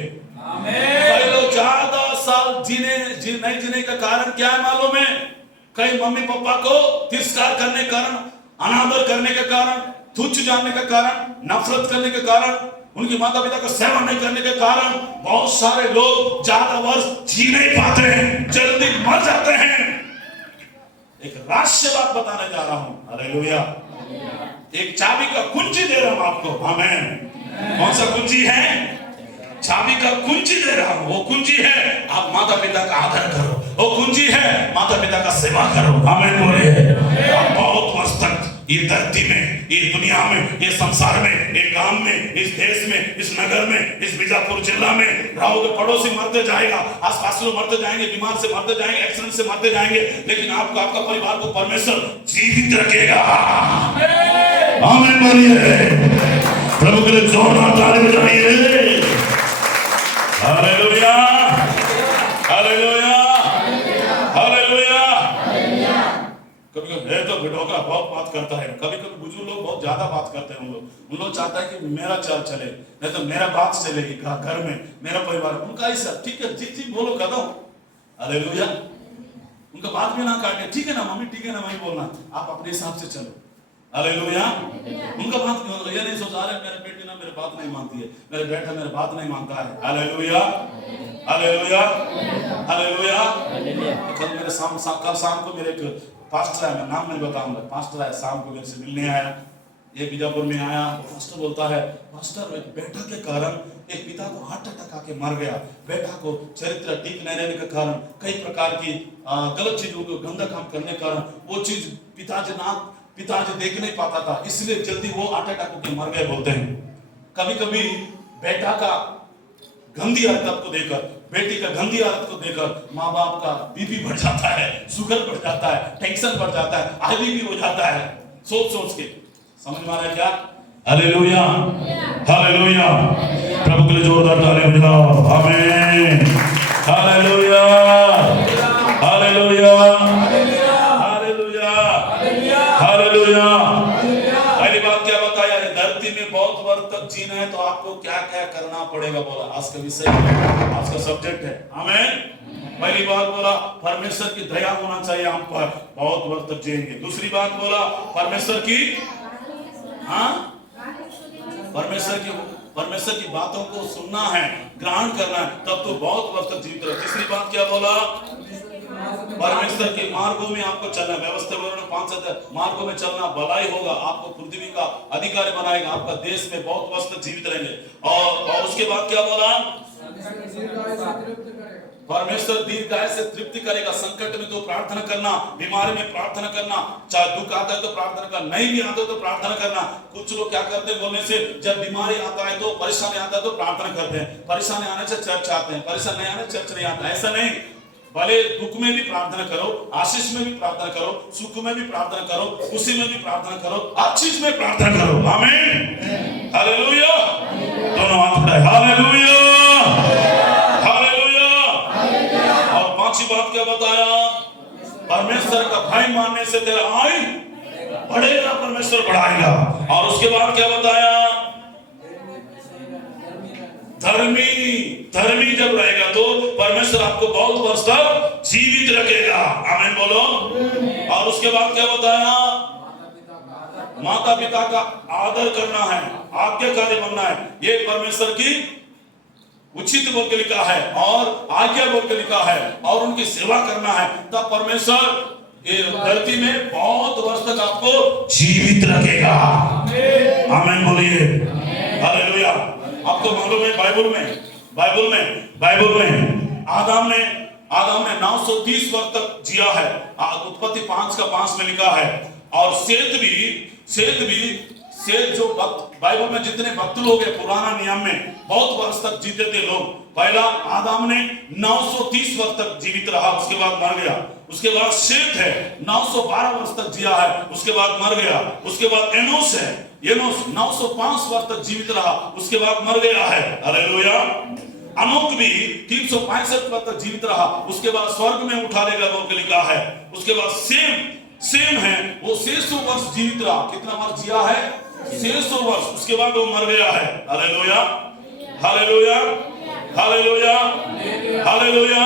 कई लोग ज्यादा साल नहीं जीने का कारण क्या है मालूम है, कई मम्मी पापा को तिरस्कार करने के कारण, अनादर करने के कारण, तुच्छ जानने के कारण, नफरत करने के कारण, उनके माता पिता का सेवा नहीं करने के कारण बहुत सारे लोग ज्यादा वर्ष जी नहीं पाते हैं, जल्दी मर जाते हैं। एक रहस्य बात बताने जा रहा हूं, हालेलुया। एक चाबी का कुंजी दे रहा हूं आपको, आमीन। कौन सा कुंजी है, चाबी का कुंजी दे रहा हूं, वो कुंजी है आप माता पिता का आदर करो, वो कुंजी है माता पिता का सेवा करो, आमीन बोलिए। आप बहुत वर्ष तक ये धरती में, ये दुनिया में, ये संसार में, ये गांव में, इस देश में, इस नगर में, इस बीजापुर जिला में रहोगे, पड़ोसी मरते जाएगा, आसपास लोग मरते जाएंगे, बीमार से मरते जाएंगे, एक्सीडेंट से मरते जाएंगे, लेकिन आपको, आपका परिवार को परमेश्वर जीवित रखेगा। आमीन बोलिए। प्रभु के लिए जोरदार ताली बजाइए। Hallelujah, hallelujah, hallelujah. कभी कभी है तो भिड़ोगा बहुत बात करता है, कभी कभी बुजुर्ग लोग बहुत ज्यादा बात करते हैं। उन लोग चाहता है कि मेरा चाल चले, नहीं तो मेरा बात चलेगी घर में, मेरा परिवार, उनका ही सब ठीक है, जी जी बोलो कर दो। हालेलुया। उनका बात भी ना काटे, ठीक है ना मम्मी, ठीक है ना मम्मी बोलना, आप अपने हिसाब से चलो। हालेलुया। उनका बात ये नहीं सोचा रहे मेरे बेटी ना मेरे बात नहीं मानती है, मेरे बेटा मेरे बात नहीं मानता है। Hallelujah, hallelujah, hallelujah. कल मेरे कल शाम को मेरे एक पास्टर है, मैं नाम नहीं बताऊंगा, पास्टर है, शाम को मेरे से मिलने आया, ये बीजापुर में आया। पास्टर बोलता है, पास्टर एक बेटा के कारण एक पिता को हार्ट अटैक आके मर गया, बेटा को चरित्र ठीक नहीं रहने के कारण, कई प्रकार की गलत चीजों को, गंदा काम करने के कारण वो चीज पिताजी देख नहीं पाता था, इसलिए जल्दी वो हार्ट अटैक होकर मर गए बोलते हैं। कभी कभी बेटा का गंदी आदत को देखकर, बेटी का गंदी आदत को देखकर माँ बाप का बीपी बढ़ जाता है, शुगर बढ़ जाता है, टेंशन बढ़ जाता है, आईबीपी हो जाता है, सोच सोच के। समझ में आ रहा है क्या? Hallelujah, hallelujah. प्रभु के लिए जोरदार ताली बजाओ। आमीन। Hallelujah, hallelujah, hallelujah, hallelujah. पहली बात क्या बताया, धरती में बहुत वर्ष तक जीना है तो आपको क्या क्या करना पड़ेगा बोला, आज का विषय, आज का सब्जेक्ट है। आमीन। पहली बात बोला परमेश्वर की दया होना चाहिए हम पर, बहुत वर्ष तक जिएंगे। दूसरी बात बोला परमेश्वर की, हाँ, परमेश्वर की बातों को सुनना है, ग्रहण करना है, तब तो बहुत वर्ष तक जीवित रहे। तीसरी बात क्या बोला, परमेश्वर के मार्गों में आपको चलना, व्यवस्था 5 मार्गों में चलना भलाई होगा, आपको पृथ्वी का अधिकारी बनाएगा, आपका देश में बहुत वर्ष तक जीवित रहेंगे। और उसके बाद क्या बोला, परमेश्वर दीर्घायु से तृप्ति करेगा। संकट में तो प्रार्थना करना, बीमारी में प्रार्थना करना, चाहे दुख आता है तो प्रार्थना करना, नहीं भी आता है तो प्रार्थना करना। कुछ लोग क्या करते हैं बोलने से, जब बीमारी आता है तो, परेशानी आता है तो प्रार्थना करते हैं, परेशानी आने से चर्च आते हैं, परेशानी नहीं आने चर्च नहीं आता। ऐसा नहीं, भले दुख में भी प्रार्थना करो, आशीष में भी प्रार्थना करो, सुख में भी प्रार्थना करो, खुशी में भी प्रार्थना करो, हर चीज में प्रार्थना करो। आमीन, हालेलुया। दोनों हाथ उठाए, हालेलुया, हालेलुया। और पांचवी बात क्या बताया, परमेश्वर का भय मानने से तेरा आयु बढ़ेगा, परमेश्वर बढ़ाएगा। और उसके बाद क्या बताया, धर्मी जब रहेगा तो परमेश्वर आपको बहुत वर्ष तक जीवित रखेगा। आमीन बोलो। और उसके बाद क्या बताया, माता पिता का आदर करना है, आज्ञाकारी बनना है, ये परमेश्वर की उचित बोल के लिखा है और आज्ञा बोल के लिखा है, और उनकी सेवा करना है, तब परमेश्वर ये धरती में बहुत वर्ष तक आपको जीवित रखेगा। आमीन बोलिए, हालेलुया। आपको मालूम है बाइबल में आदम ने 930 वर्ष तक जिया है, उत्पत्ति 5:5 में लिखा है। और सेत जो बाइबल में जितने भक्त लोग हैं पुराना नियम में बहुत वर्ष तक जीते थे लोग। पहला आदम ने 930 वर्ष तक जीवित रहा, उसके बाद मर गया। उसके बाद सेत है, 912 वर्ष तक जिया है, उसके बाद मर गया। उसके बाद एनोस है, एनोस 905 वर्ष तक जीवित रहा, उसके बाद मर गया है। हालेलुया। अनोक भी 365 वर्ष तक जीवित रहा, उसके बाद स्वर्ग में उठा लेगा बोल के लिखा है। उसके बाद सेम है, वो 600 वर्ष जीवित रहा। कितना वर्ष जिया है? 600 वर्ष। उसके बाद वो मर गया है। Hallelujah, hallelujah, hallelujah, hallelujah,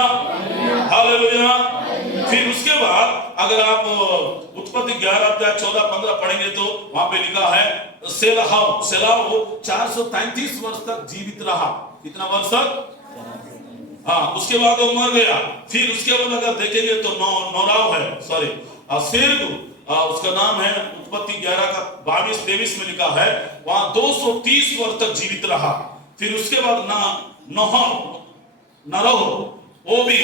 hallelujah. फिर उसके बाद अगर आप उत्पत्ति 11:14-15 पढ़ेंगे तो वहां पे लिखा है सेलाह 433 वर्ष तक जीवित रहा। कितना वर्ष तक? हाँ, उसके बाद वो मर गया। फिर उसके बाद अगर देखेंगे तो नोराव है, सॉरी सेरगु, उसका नाम है, उत्पत्ति 11:22-23 में लिखा है, वहां 230 वर्ष तक जीवित रहा। फिर उसके बाद नरह वो भी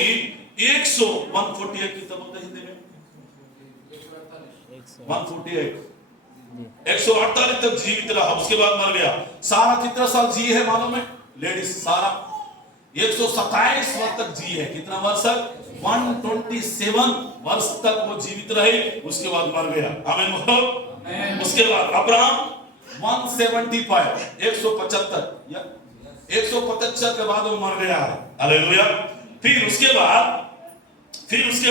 148 की तब होता है हिंदी में 148 148 तक जीवित रहा, उसके बाद मर गया। सारा कितना साल जी है मालूम है? लेडीज सारा 127 वर्ष तक जी है। कितना वर्ष तक? 127 वर्ष तक वो जीवित रहे, उसके बाद मर गया। आमीन बोलो। उसके बाद अब्राहम 175 175 या 175 के बाद वो मर गया है। हालेलुया। फिर उसके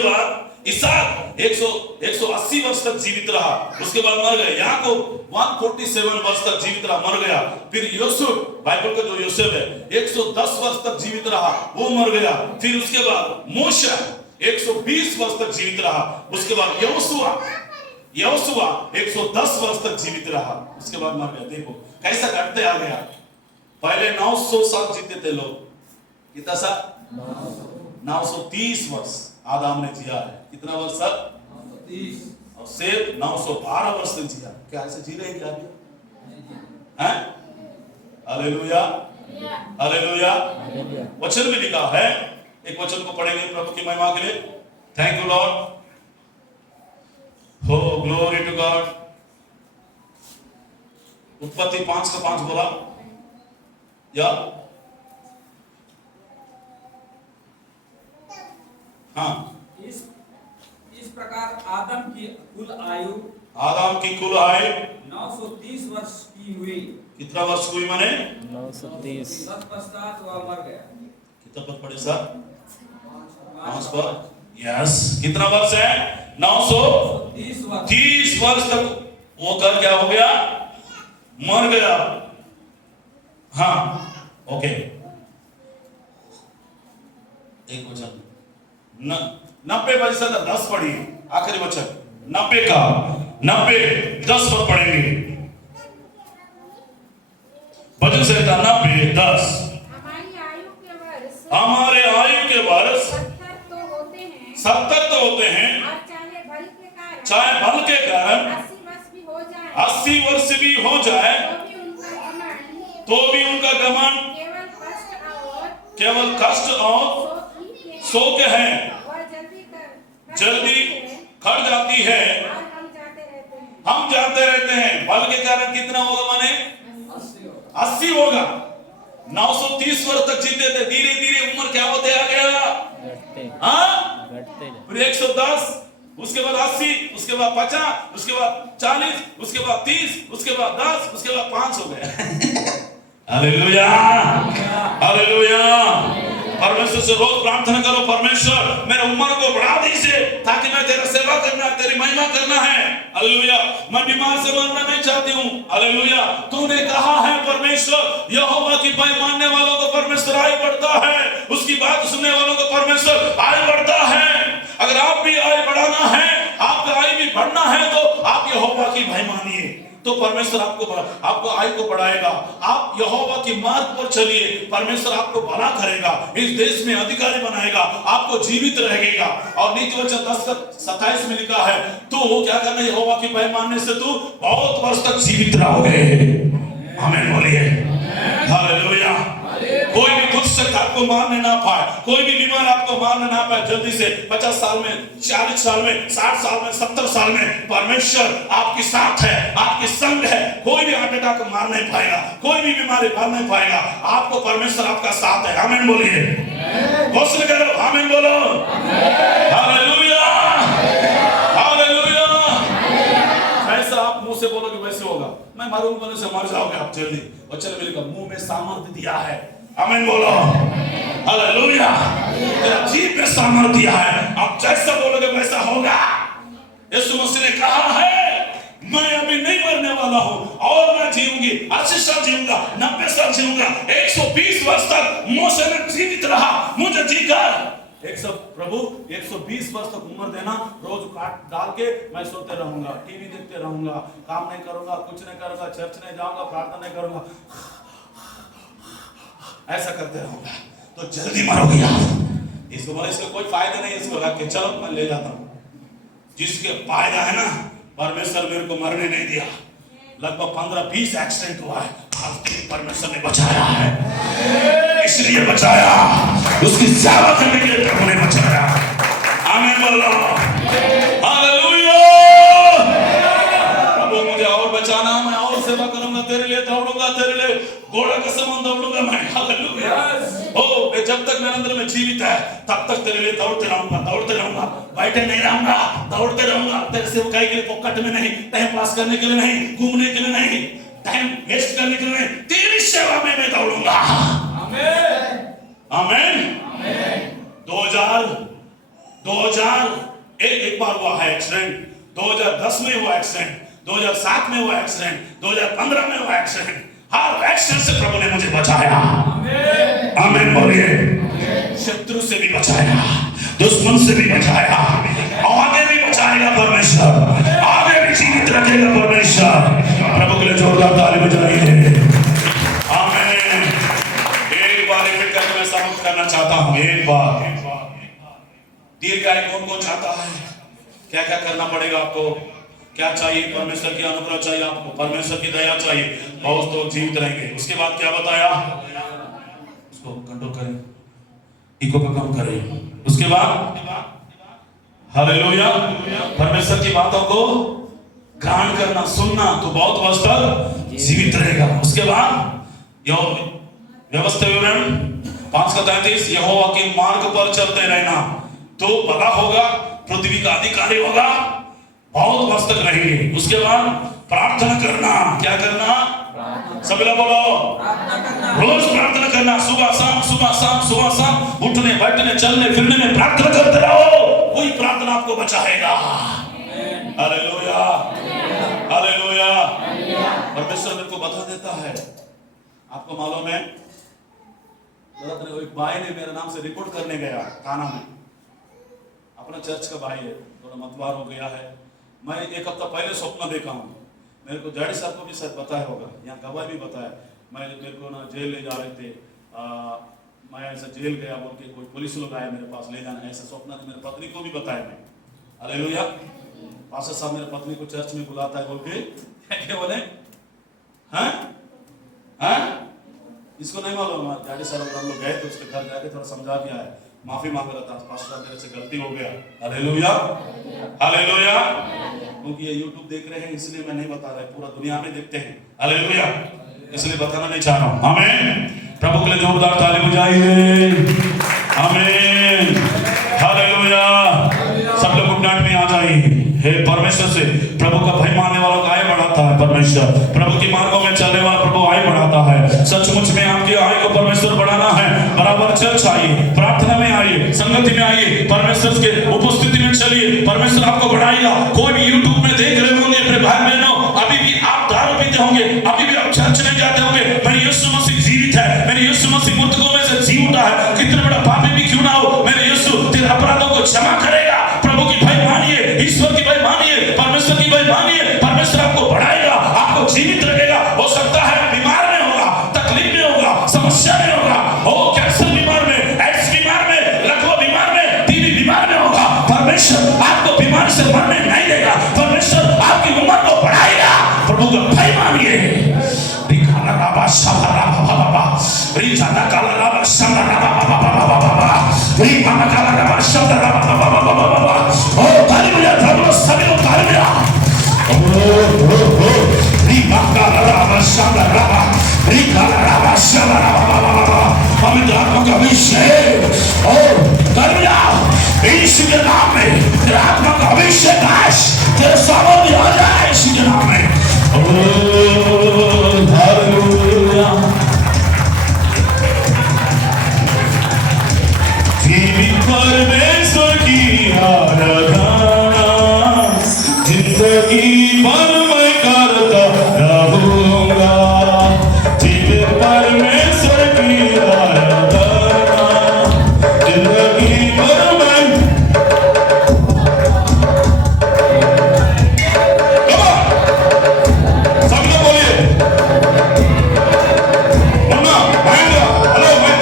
बाद इसहाक 180 वर्ष तक जीवित रहा, उसके बाद मर गए। याकूब 147 वर्ष तक जीवित रहा, मर गया। फिर यूसुफ, बाइबल का जो यूसुफ है 110 वर्ष तक जीवित रहा, वो मर गया। फिर उसके बाद मूसा 120 वर्ष तक जीवित रहा, उसके बाद यहोशुआ 110 वर्ष तक जीवित रहा, उसके बाद मर गया। देखो कैसा घटते आ गया। पहले 900 साल जीते थे लोग, कितना साल? 930 वर्ष आदम ने जिया है। कितना वर्ष सर? 930। और शेर 912 वर्ष तक जिया। क्या ऐसे जी रहे क्या हैं? Hallelujah, hallelujah. वचन में लिखा है, एक वचन को पढ़ेंगे प्रभु की महिमा के लिए। थैंक यू लॉर्ड, हो ग्लोरी टू गॉड। उत्पत्ति 5:5 बोला या हाँ। इस प्रकार आदम की कुल आयु 930 वर्ष की हुई। कितना वर्ष हुई माने? 930। तत्पश्चात वह मर गया। कितना पद पढ़े सर? 5 पर। यस, कितना वर्ष है? 930 वर्ष तक वो कर क्या हो गया? मर गया। हाँ, ओके। एक वचन 90% 10 पढ़िए, आखिरी वचन 90 का 90 10 पर पढ़ेंगे। वचन से 90 10। हमारे आयु के वर्ष 70 तो होते हैं, चाहे बल के कारण 80 वर्ष भी हो जाए तो भी उनका घमंड केवल कष्ट और शोक है, जल्दी खड़ जाती है। हम जाते रहते हैं। बल के कारण कितना होगा माने? 80 होगा। 930 वर्ष तक जीते थे, धीरे धीरे उम्र क्या होते आ गया? हाँ, फिर 110, उसके बाद 80, उसके बाद 50, उसके बाद 40, उसके बाद 30, उसके बाद 10, उसके बाद 5 हो गया। Hallelujah, hallelujah. परमेश्वर से रोज प्रार्थना करो, परमेश्वर मेरे उम्र को बढ़ा दीजिए ताकि मैं तेरा सेवा करना, तेरी महिमा करना है। हालेलुया। मैं बीमार से मरना नहीं चाहती हूँ। हालेलुया। तूने कहा है परमेश्वर, यहोवा की बात मानने वालों को परमेश्वर आयु बढ़ता है, उसकी बात सुनने वालों को परमेश्वर आयु बढ़ता है। अगर आप भी आयु बढ़ाना है, आपका आयु भी बढ़ना है, तो आप यहोवा की भय मानिए, तो परमेश्वर आपको आयु को बढ़ाएगा। आप यहोवा की मार्ग पर चलिए, परमेश्वर आपको भला करेगा, इस देश में अधिकारी बनाएगा, आपको जीवित रहेगा। और नीति वचन 10:27 में लिखा है, तो क्या करना? यहोवा की भय मानने से तू बहुत वर्ष तक जीवित रहोगे। आमीन बोलिए। हालेलुया। कोई भी दुष्ट आपको मारने ना पाए, कोई भी बीमार आपको मारने ना पाए जल्दी से। 50 साल में, 40 साल में, 60 साल में, 70 साल में परमेश्वर आपके साथ है, आपके संग है। कोई भी हार्ट अटैक मार नहीं पाएगा, कोई भी बीमारी मार नहीं पाएगा। आपको परमेश्वर आपका साथ है। आमीन बोलिए। घोषणा करो, आमीन बोलो। Hallelujah, hallelujah. ऐसा आप मुंह से बोलोगे वैसे होगा। मैं मारूंगा बोलने से मर जाओगे आप जल्दी। वचन में लिखा, मुंह में सामर्थ्य दिया है। आमीन बोलो। हालेलुया। तेरा जीभ में सामर्थ्य दिया है, आप जैसा बोलोगे वैसा होगा। यीशु मसीह ने कहा है, मैं अभी नहीं मरने वाला हूँ और मैं जीऊंगी, 80 साल जीऊंगा, 90 साल जीऊंगा, 120 वर्ष तक मूसा में जीवित रहा। मुझे जीकर प्रभु 120 वर्ष तक उम्र देना, रोज काट डाल के मैं सोते रहूंगा, टीवी देखते रहूंगा, काम नहीं करूंगा, कुछ नहीं करूंगा, चर्च नहीं जाऊंगा, प्रार्थना नहीं करूंगा, ऐसा करते रहूंगा, तो जल्दी मरोगे आप। इसको बोले इसका कोई फायदा नहीं, इसको रख के चलो मैं ले जाता हूँ। जिसके फायदा है ना, परमेश्वर मेरे को मरने नहीं दिया। लगभग 15-20 एक्सीडेंट हुआ है, परमेश्वर ने बचाया है, इसलिए बचाया, उसकी सेवा करने के लिए प्रभु ने बचाया। आमीन बोलो। हालेलुया। प्रभु मुझे और जब तक मेरे अंदर में जीवित है तब तक तेरे लिए दौड़ते रहूंगा, बैठे नहीं रहूंगा, दौड़ते रहूंगा तेरे सेवकाई के लिए, पॉकेट में नहीं, टाइम पास करने के लिए नहीं, घूमने के लिए नहीं, टाइम वेस्ट करने के लिए नहीं, तेरी सेवा में मैं दौड़ूंगा। आमीन। 2000 एक बार हुआ है एक्सीडेंट, 2010 में हुआ एक्सीडेंट, 2007 में हुआ एक्सीडेंट, 2015 में हुआ एक्सीडेंट, हर एक्सीडेंट से प्रभु ने मुझे बचाया। आमीन बोलिए। शत्रु से भी बचाया, दुश्मन से भी बचाया, आगे भी बचाएगा परमेश्वर, आगे भी जीवित रखेगा परमेश्वर। प्रभु के लिए जोरदार ताली बजाइए। आमीन। एक बार रिपीट करके मैं समाप्त करना चाहता हूं। एक बार दीर्घायु कौन चाहता है? क्या क्या करना पड़ेगा आपको? क्या चाहिए? परमेश्वर की अनुग्रह चाहिए आपको, परमेश्वर की दया चाहिए, बहुत लोग जीवित रहेंगे। उसके बाद क्या बताया? उसको कंट्रोल करें, इको को कम करें। उसके बाद हालेलुया, परमेश्वर की बातों को ग्रहण करना, सुनना, तो बहुत वर्ष तक जीवित रहेगा। उसके बाद व्यवस्था विवरण 5:33, यहोवा के मार्ग पर चलते रहना तो भला होगा, पृथ्वी का अधिकारी होगा, बहुत वर्ष तक रहेंगे। उसके बाद प्रार्थना करना। क्या करना? सभी लोग बोलो, रोज प्रार्थना करना, सुबह शाम, सुबह शाम, सुबह शाम, उठने बैठने चलने फिरने में प्रार्थना करते रहो, वही प्रार्थना आपको बचाएगा। Hallelujah, hallelujah. परमेश्वर मेरे को बता देता है, आपको मालूम है, एक भाई ने मेरे नाम से रिपोर्ट करने गया थाना में, अपना चर्च का भाई है, थोड़ा मतवार हो गया है। मैं एक हफ्ता पहले स्वप्न देखा हूँ, मेरे को जड़ी साहब को भी शायद बताया होगा, यहाँ गवाह भी बताया, मैं मेरे को ना जेल ले जा रहे थे, मैं ऐसा जेल गया बोल के कोई पुलिस लोग आया मेरे पास ले जाना, ऐसा स्वप्न मेरे पत्नी को भी बताया मैं। हालेलुया। पास्टर साहब मेरे पत्नी को चर्च में बुलाता है बोल के, क्या बोले? हाँ हाँ, इसको नहीं मालूम। जड़ी साहब हम लोग गए थे उसके घर जाके थोड़ा समझा दिया है, माफी मांग रहा था, पास्टर साहब मेरे से गलती हो गया। Hallelujah, hallelujah. क्योंकि ये YouTube देख रहे हैं इसलिए मैं नहीं बता रहा, पूरा दुनिया में देखते हैं। हालेलुया, इसलिए बताना नहीं चाह रहा हूं। आमीन। प्रभु के लिए जोरदार ताली बजाइए। आमीन, हालेलुया। सब लोग गुड नाइट में आ जाइए। हे परमेश्वर से प्रभु का भय मानने वालों को आय बढ़ाता है परमेश्वर, प्रभु की मार्गों में चलने वाला प्रभु आय बढ़ाता है। सचमुच में आपकी आय को परमेश्वर बढ़ाना है, बराबर चर्च आइए, प्रार्थना में आइए, संगति में आइए, परमेश्वर के उपस्थिति में चलिए, परमेश्वर आपको बढ़ाएगा। कोई भी यूट्यूब में देख रहे होंगे अपने भाई बहनों, अभी भी आप दारू पीते होंगे, अभी भी आप चर्च नहीं जाते होंगे, मेरे यीशु मसीह जीवित है, मेरे यीशु मसीह मृतकों में से जी उठा है, कितने बड़ा पापी भी क्यों ना हो, मेरे यीशु तेरे अपराधों को क्षमा करेगा। प्रभु की भय मानिए, ईश्वर की भय मानिए, परमेश्वर की भय मानिए, परमेश्वर आपको बढ़ाएगा, आपको जीवित रखेगा। हो सकता है बीमार में होगा, तकलीफ में होगा, समस्या में होगा, हो कैंसर बीमार में, एड्स बीमार में, लकवा बीमार में, टीबी बीमार में होगा, परमेश्वर आपको बीमारी से मरने नहीं देगा, परमेश्वर आपकी उम्र को बढ़ाएगा। प्रभु का भय मानिए। पवित्र आत्मा का अभिषेक और यीशु के नाम में तेरे आत्मा का अभिषेक तेरे सामने आ जाए यीशु के नाम में। हालेलुया। जीवित परमेश्वर की आराधना जिंदगी भर मैं करता रहूंगा। जीवित परमेश्वर की आराधना जिंदगी भर मैं। सब लोग बोलिए, मुन्ना महेंद्र, हेलो मैं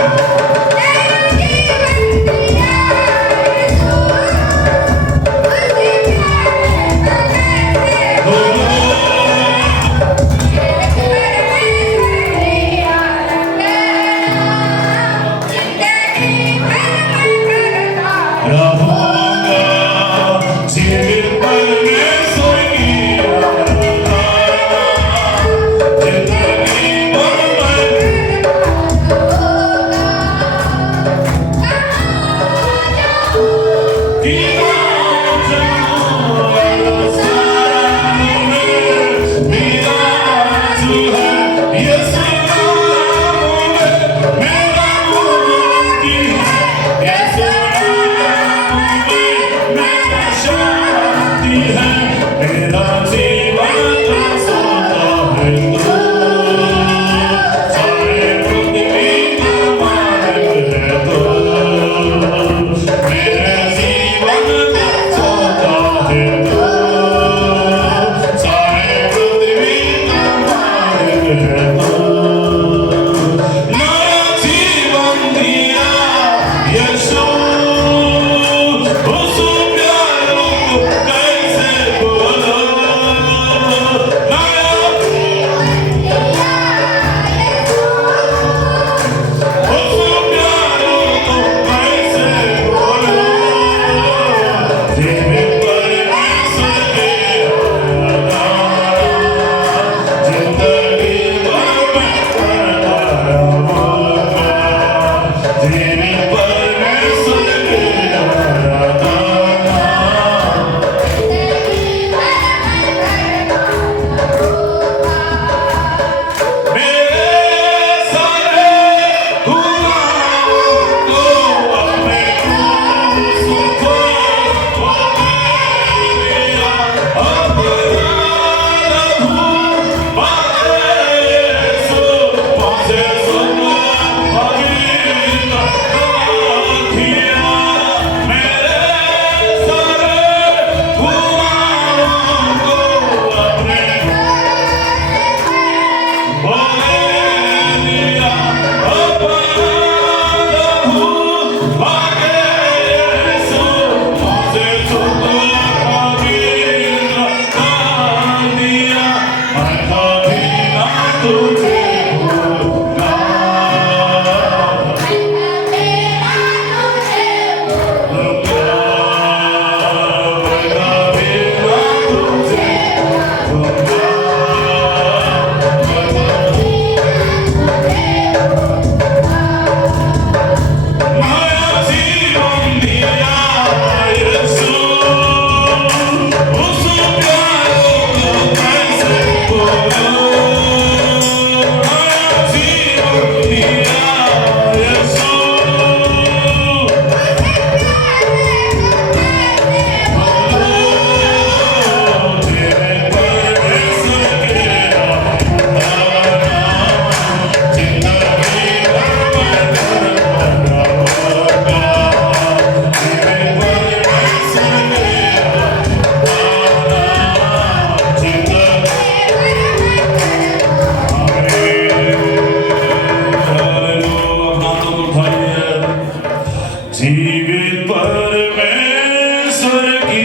जीवित परमेश्वर की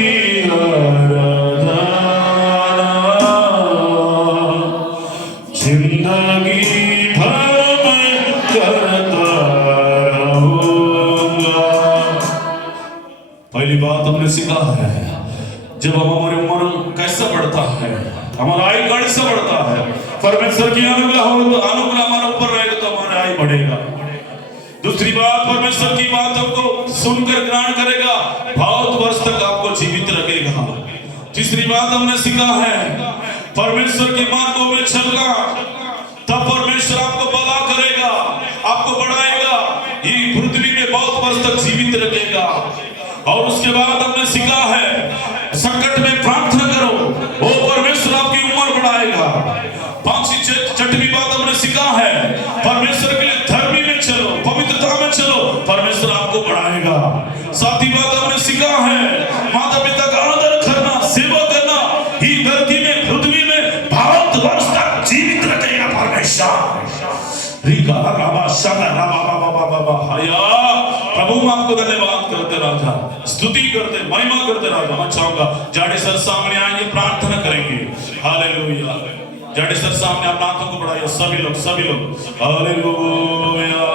आराधना जिंदगी भर मैं करता रहूंगा। पहली बात हमने सीखा है, जब हमारी उम्र कैसा बढ़ता है, हमारा आयु कैसा बढ़ता है, परमेश्वर की अनुग्रह हो तो अनुग्रह हमारे ऊपर रहेगा तो हमारा आयु बढ़ेगा। दूसरी बात, परमेश्वर की बातों को सुनकर ग्रहण करेगा, बहुत वर्ष तक आपको जीवित रखेगा। तीसरी बात हमने सीखा है, परमेश्वर के मार्गों में चलना, तब परमेश्वर आपको भला करेगा, आपको बढ़ाएगा, ये पृथ्वी में बहुत वर्ष तक जीवित रखेगा। और उसके बाद हमने सीखा है, संकट में प्रार्थना करो, वो परमेश्वर आपकी उम्र बढ़ाएगा। छठवीं बात हमने सीखा है, परमेश्वर के लिए धर्मी में चलो, पवित्रता में चलो, परमेश्वर आपको बढ़ाएगा। सातवीं बात हमने सीखा है, माता पिता का आदर करना, सेवा करना, ही धरती में पृथ्वी में बहुत वर्ष तक जीवित रखेगा परमेश्वर। प्रभु आपको धन्यवाद करते राजा, स्तुति करते, महिमा करते राजा। मैं चाहूंगा जाडे सर सामने आएंगे, प्रार्थना करेंगे। हालेलुया। जाडे सर सामने आप हाथों को बढ़ाइए, सभी लोग हालेलुया।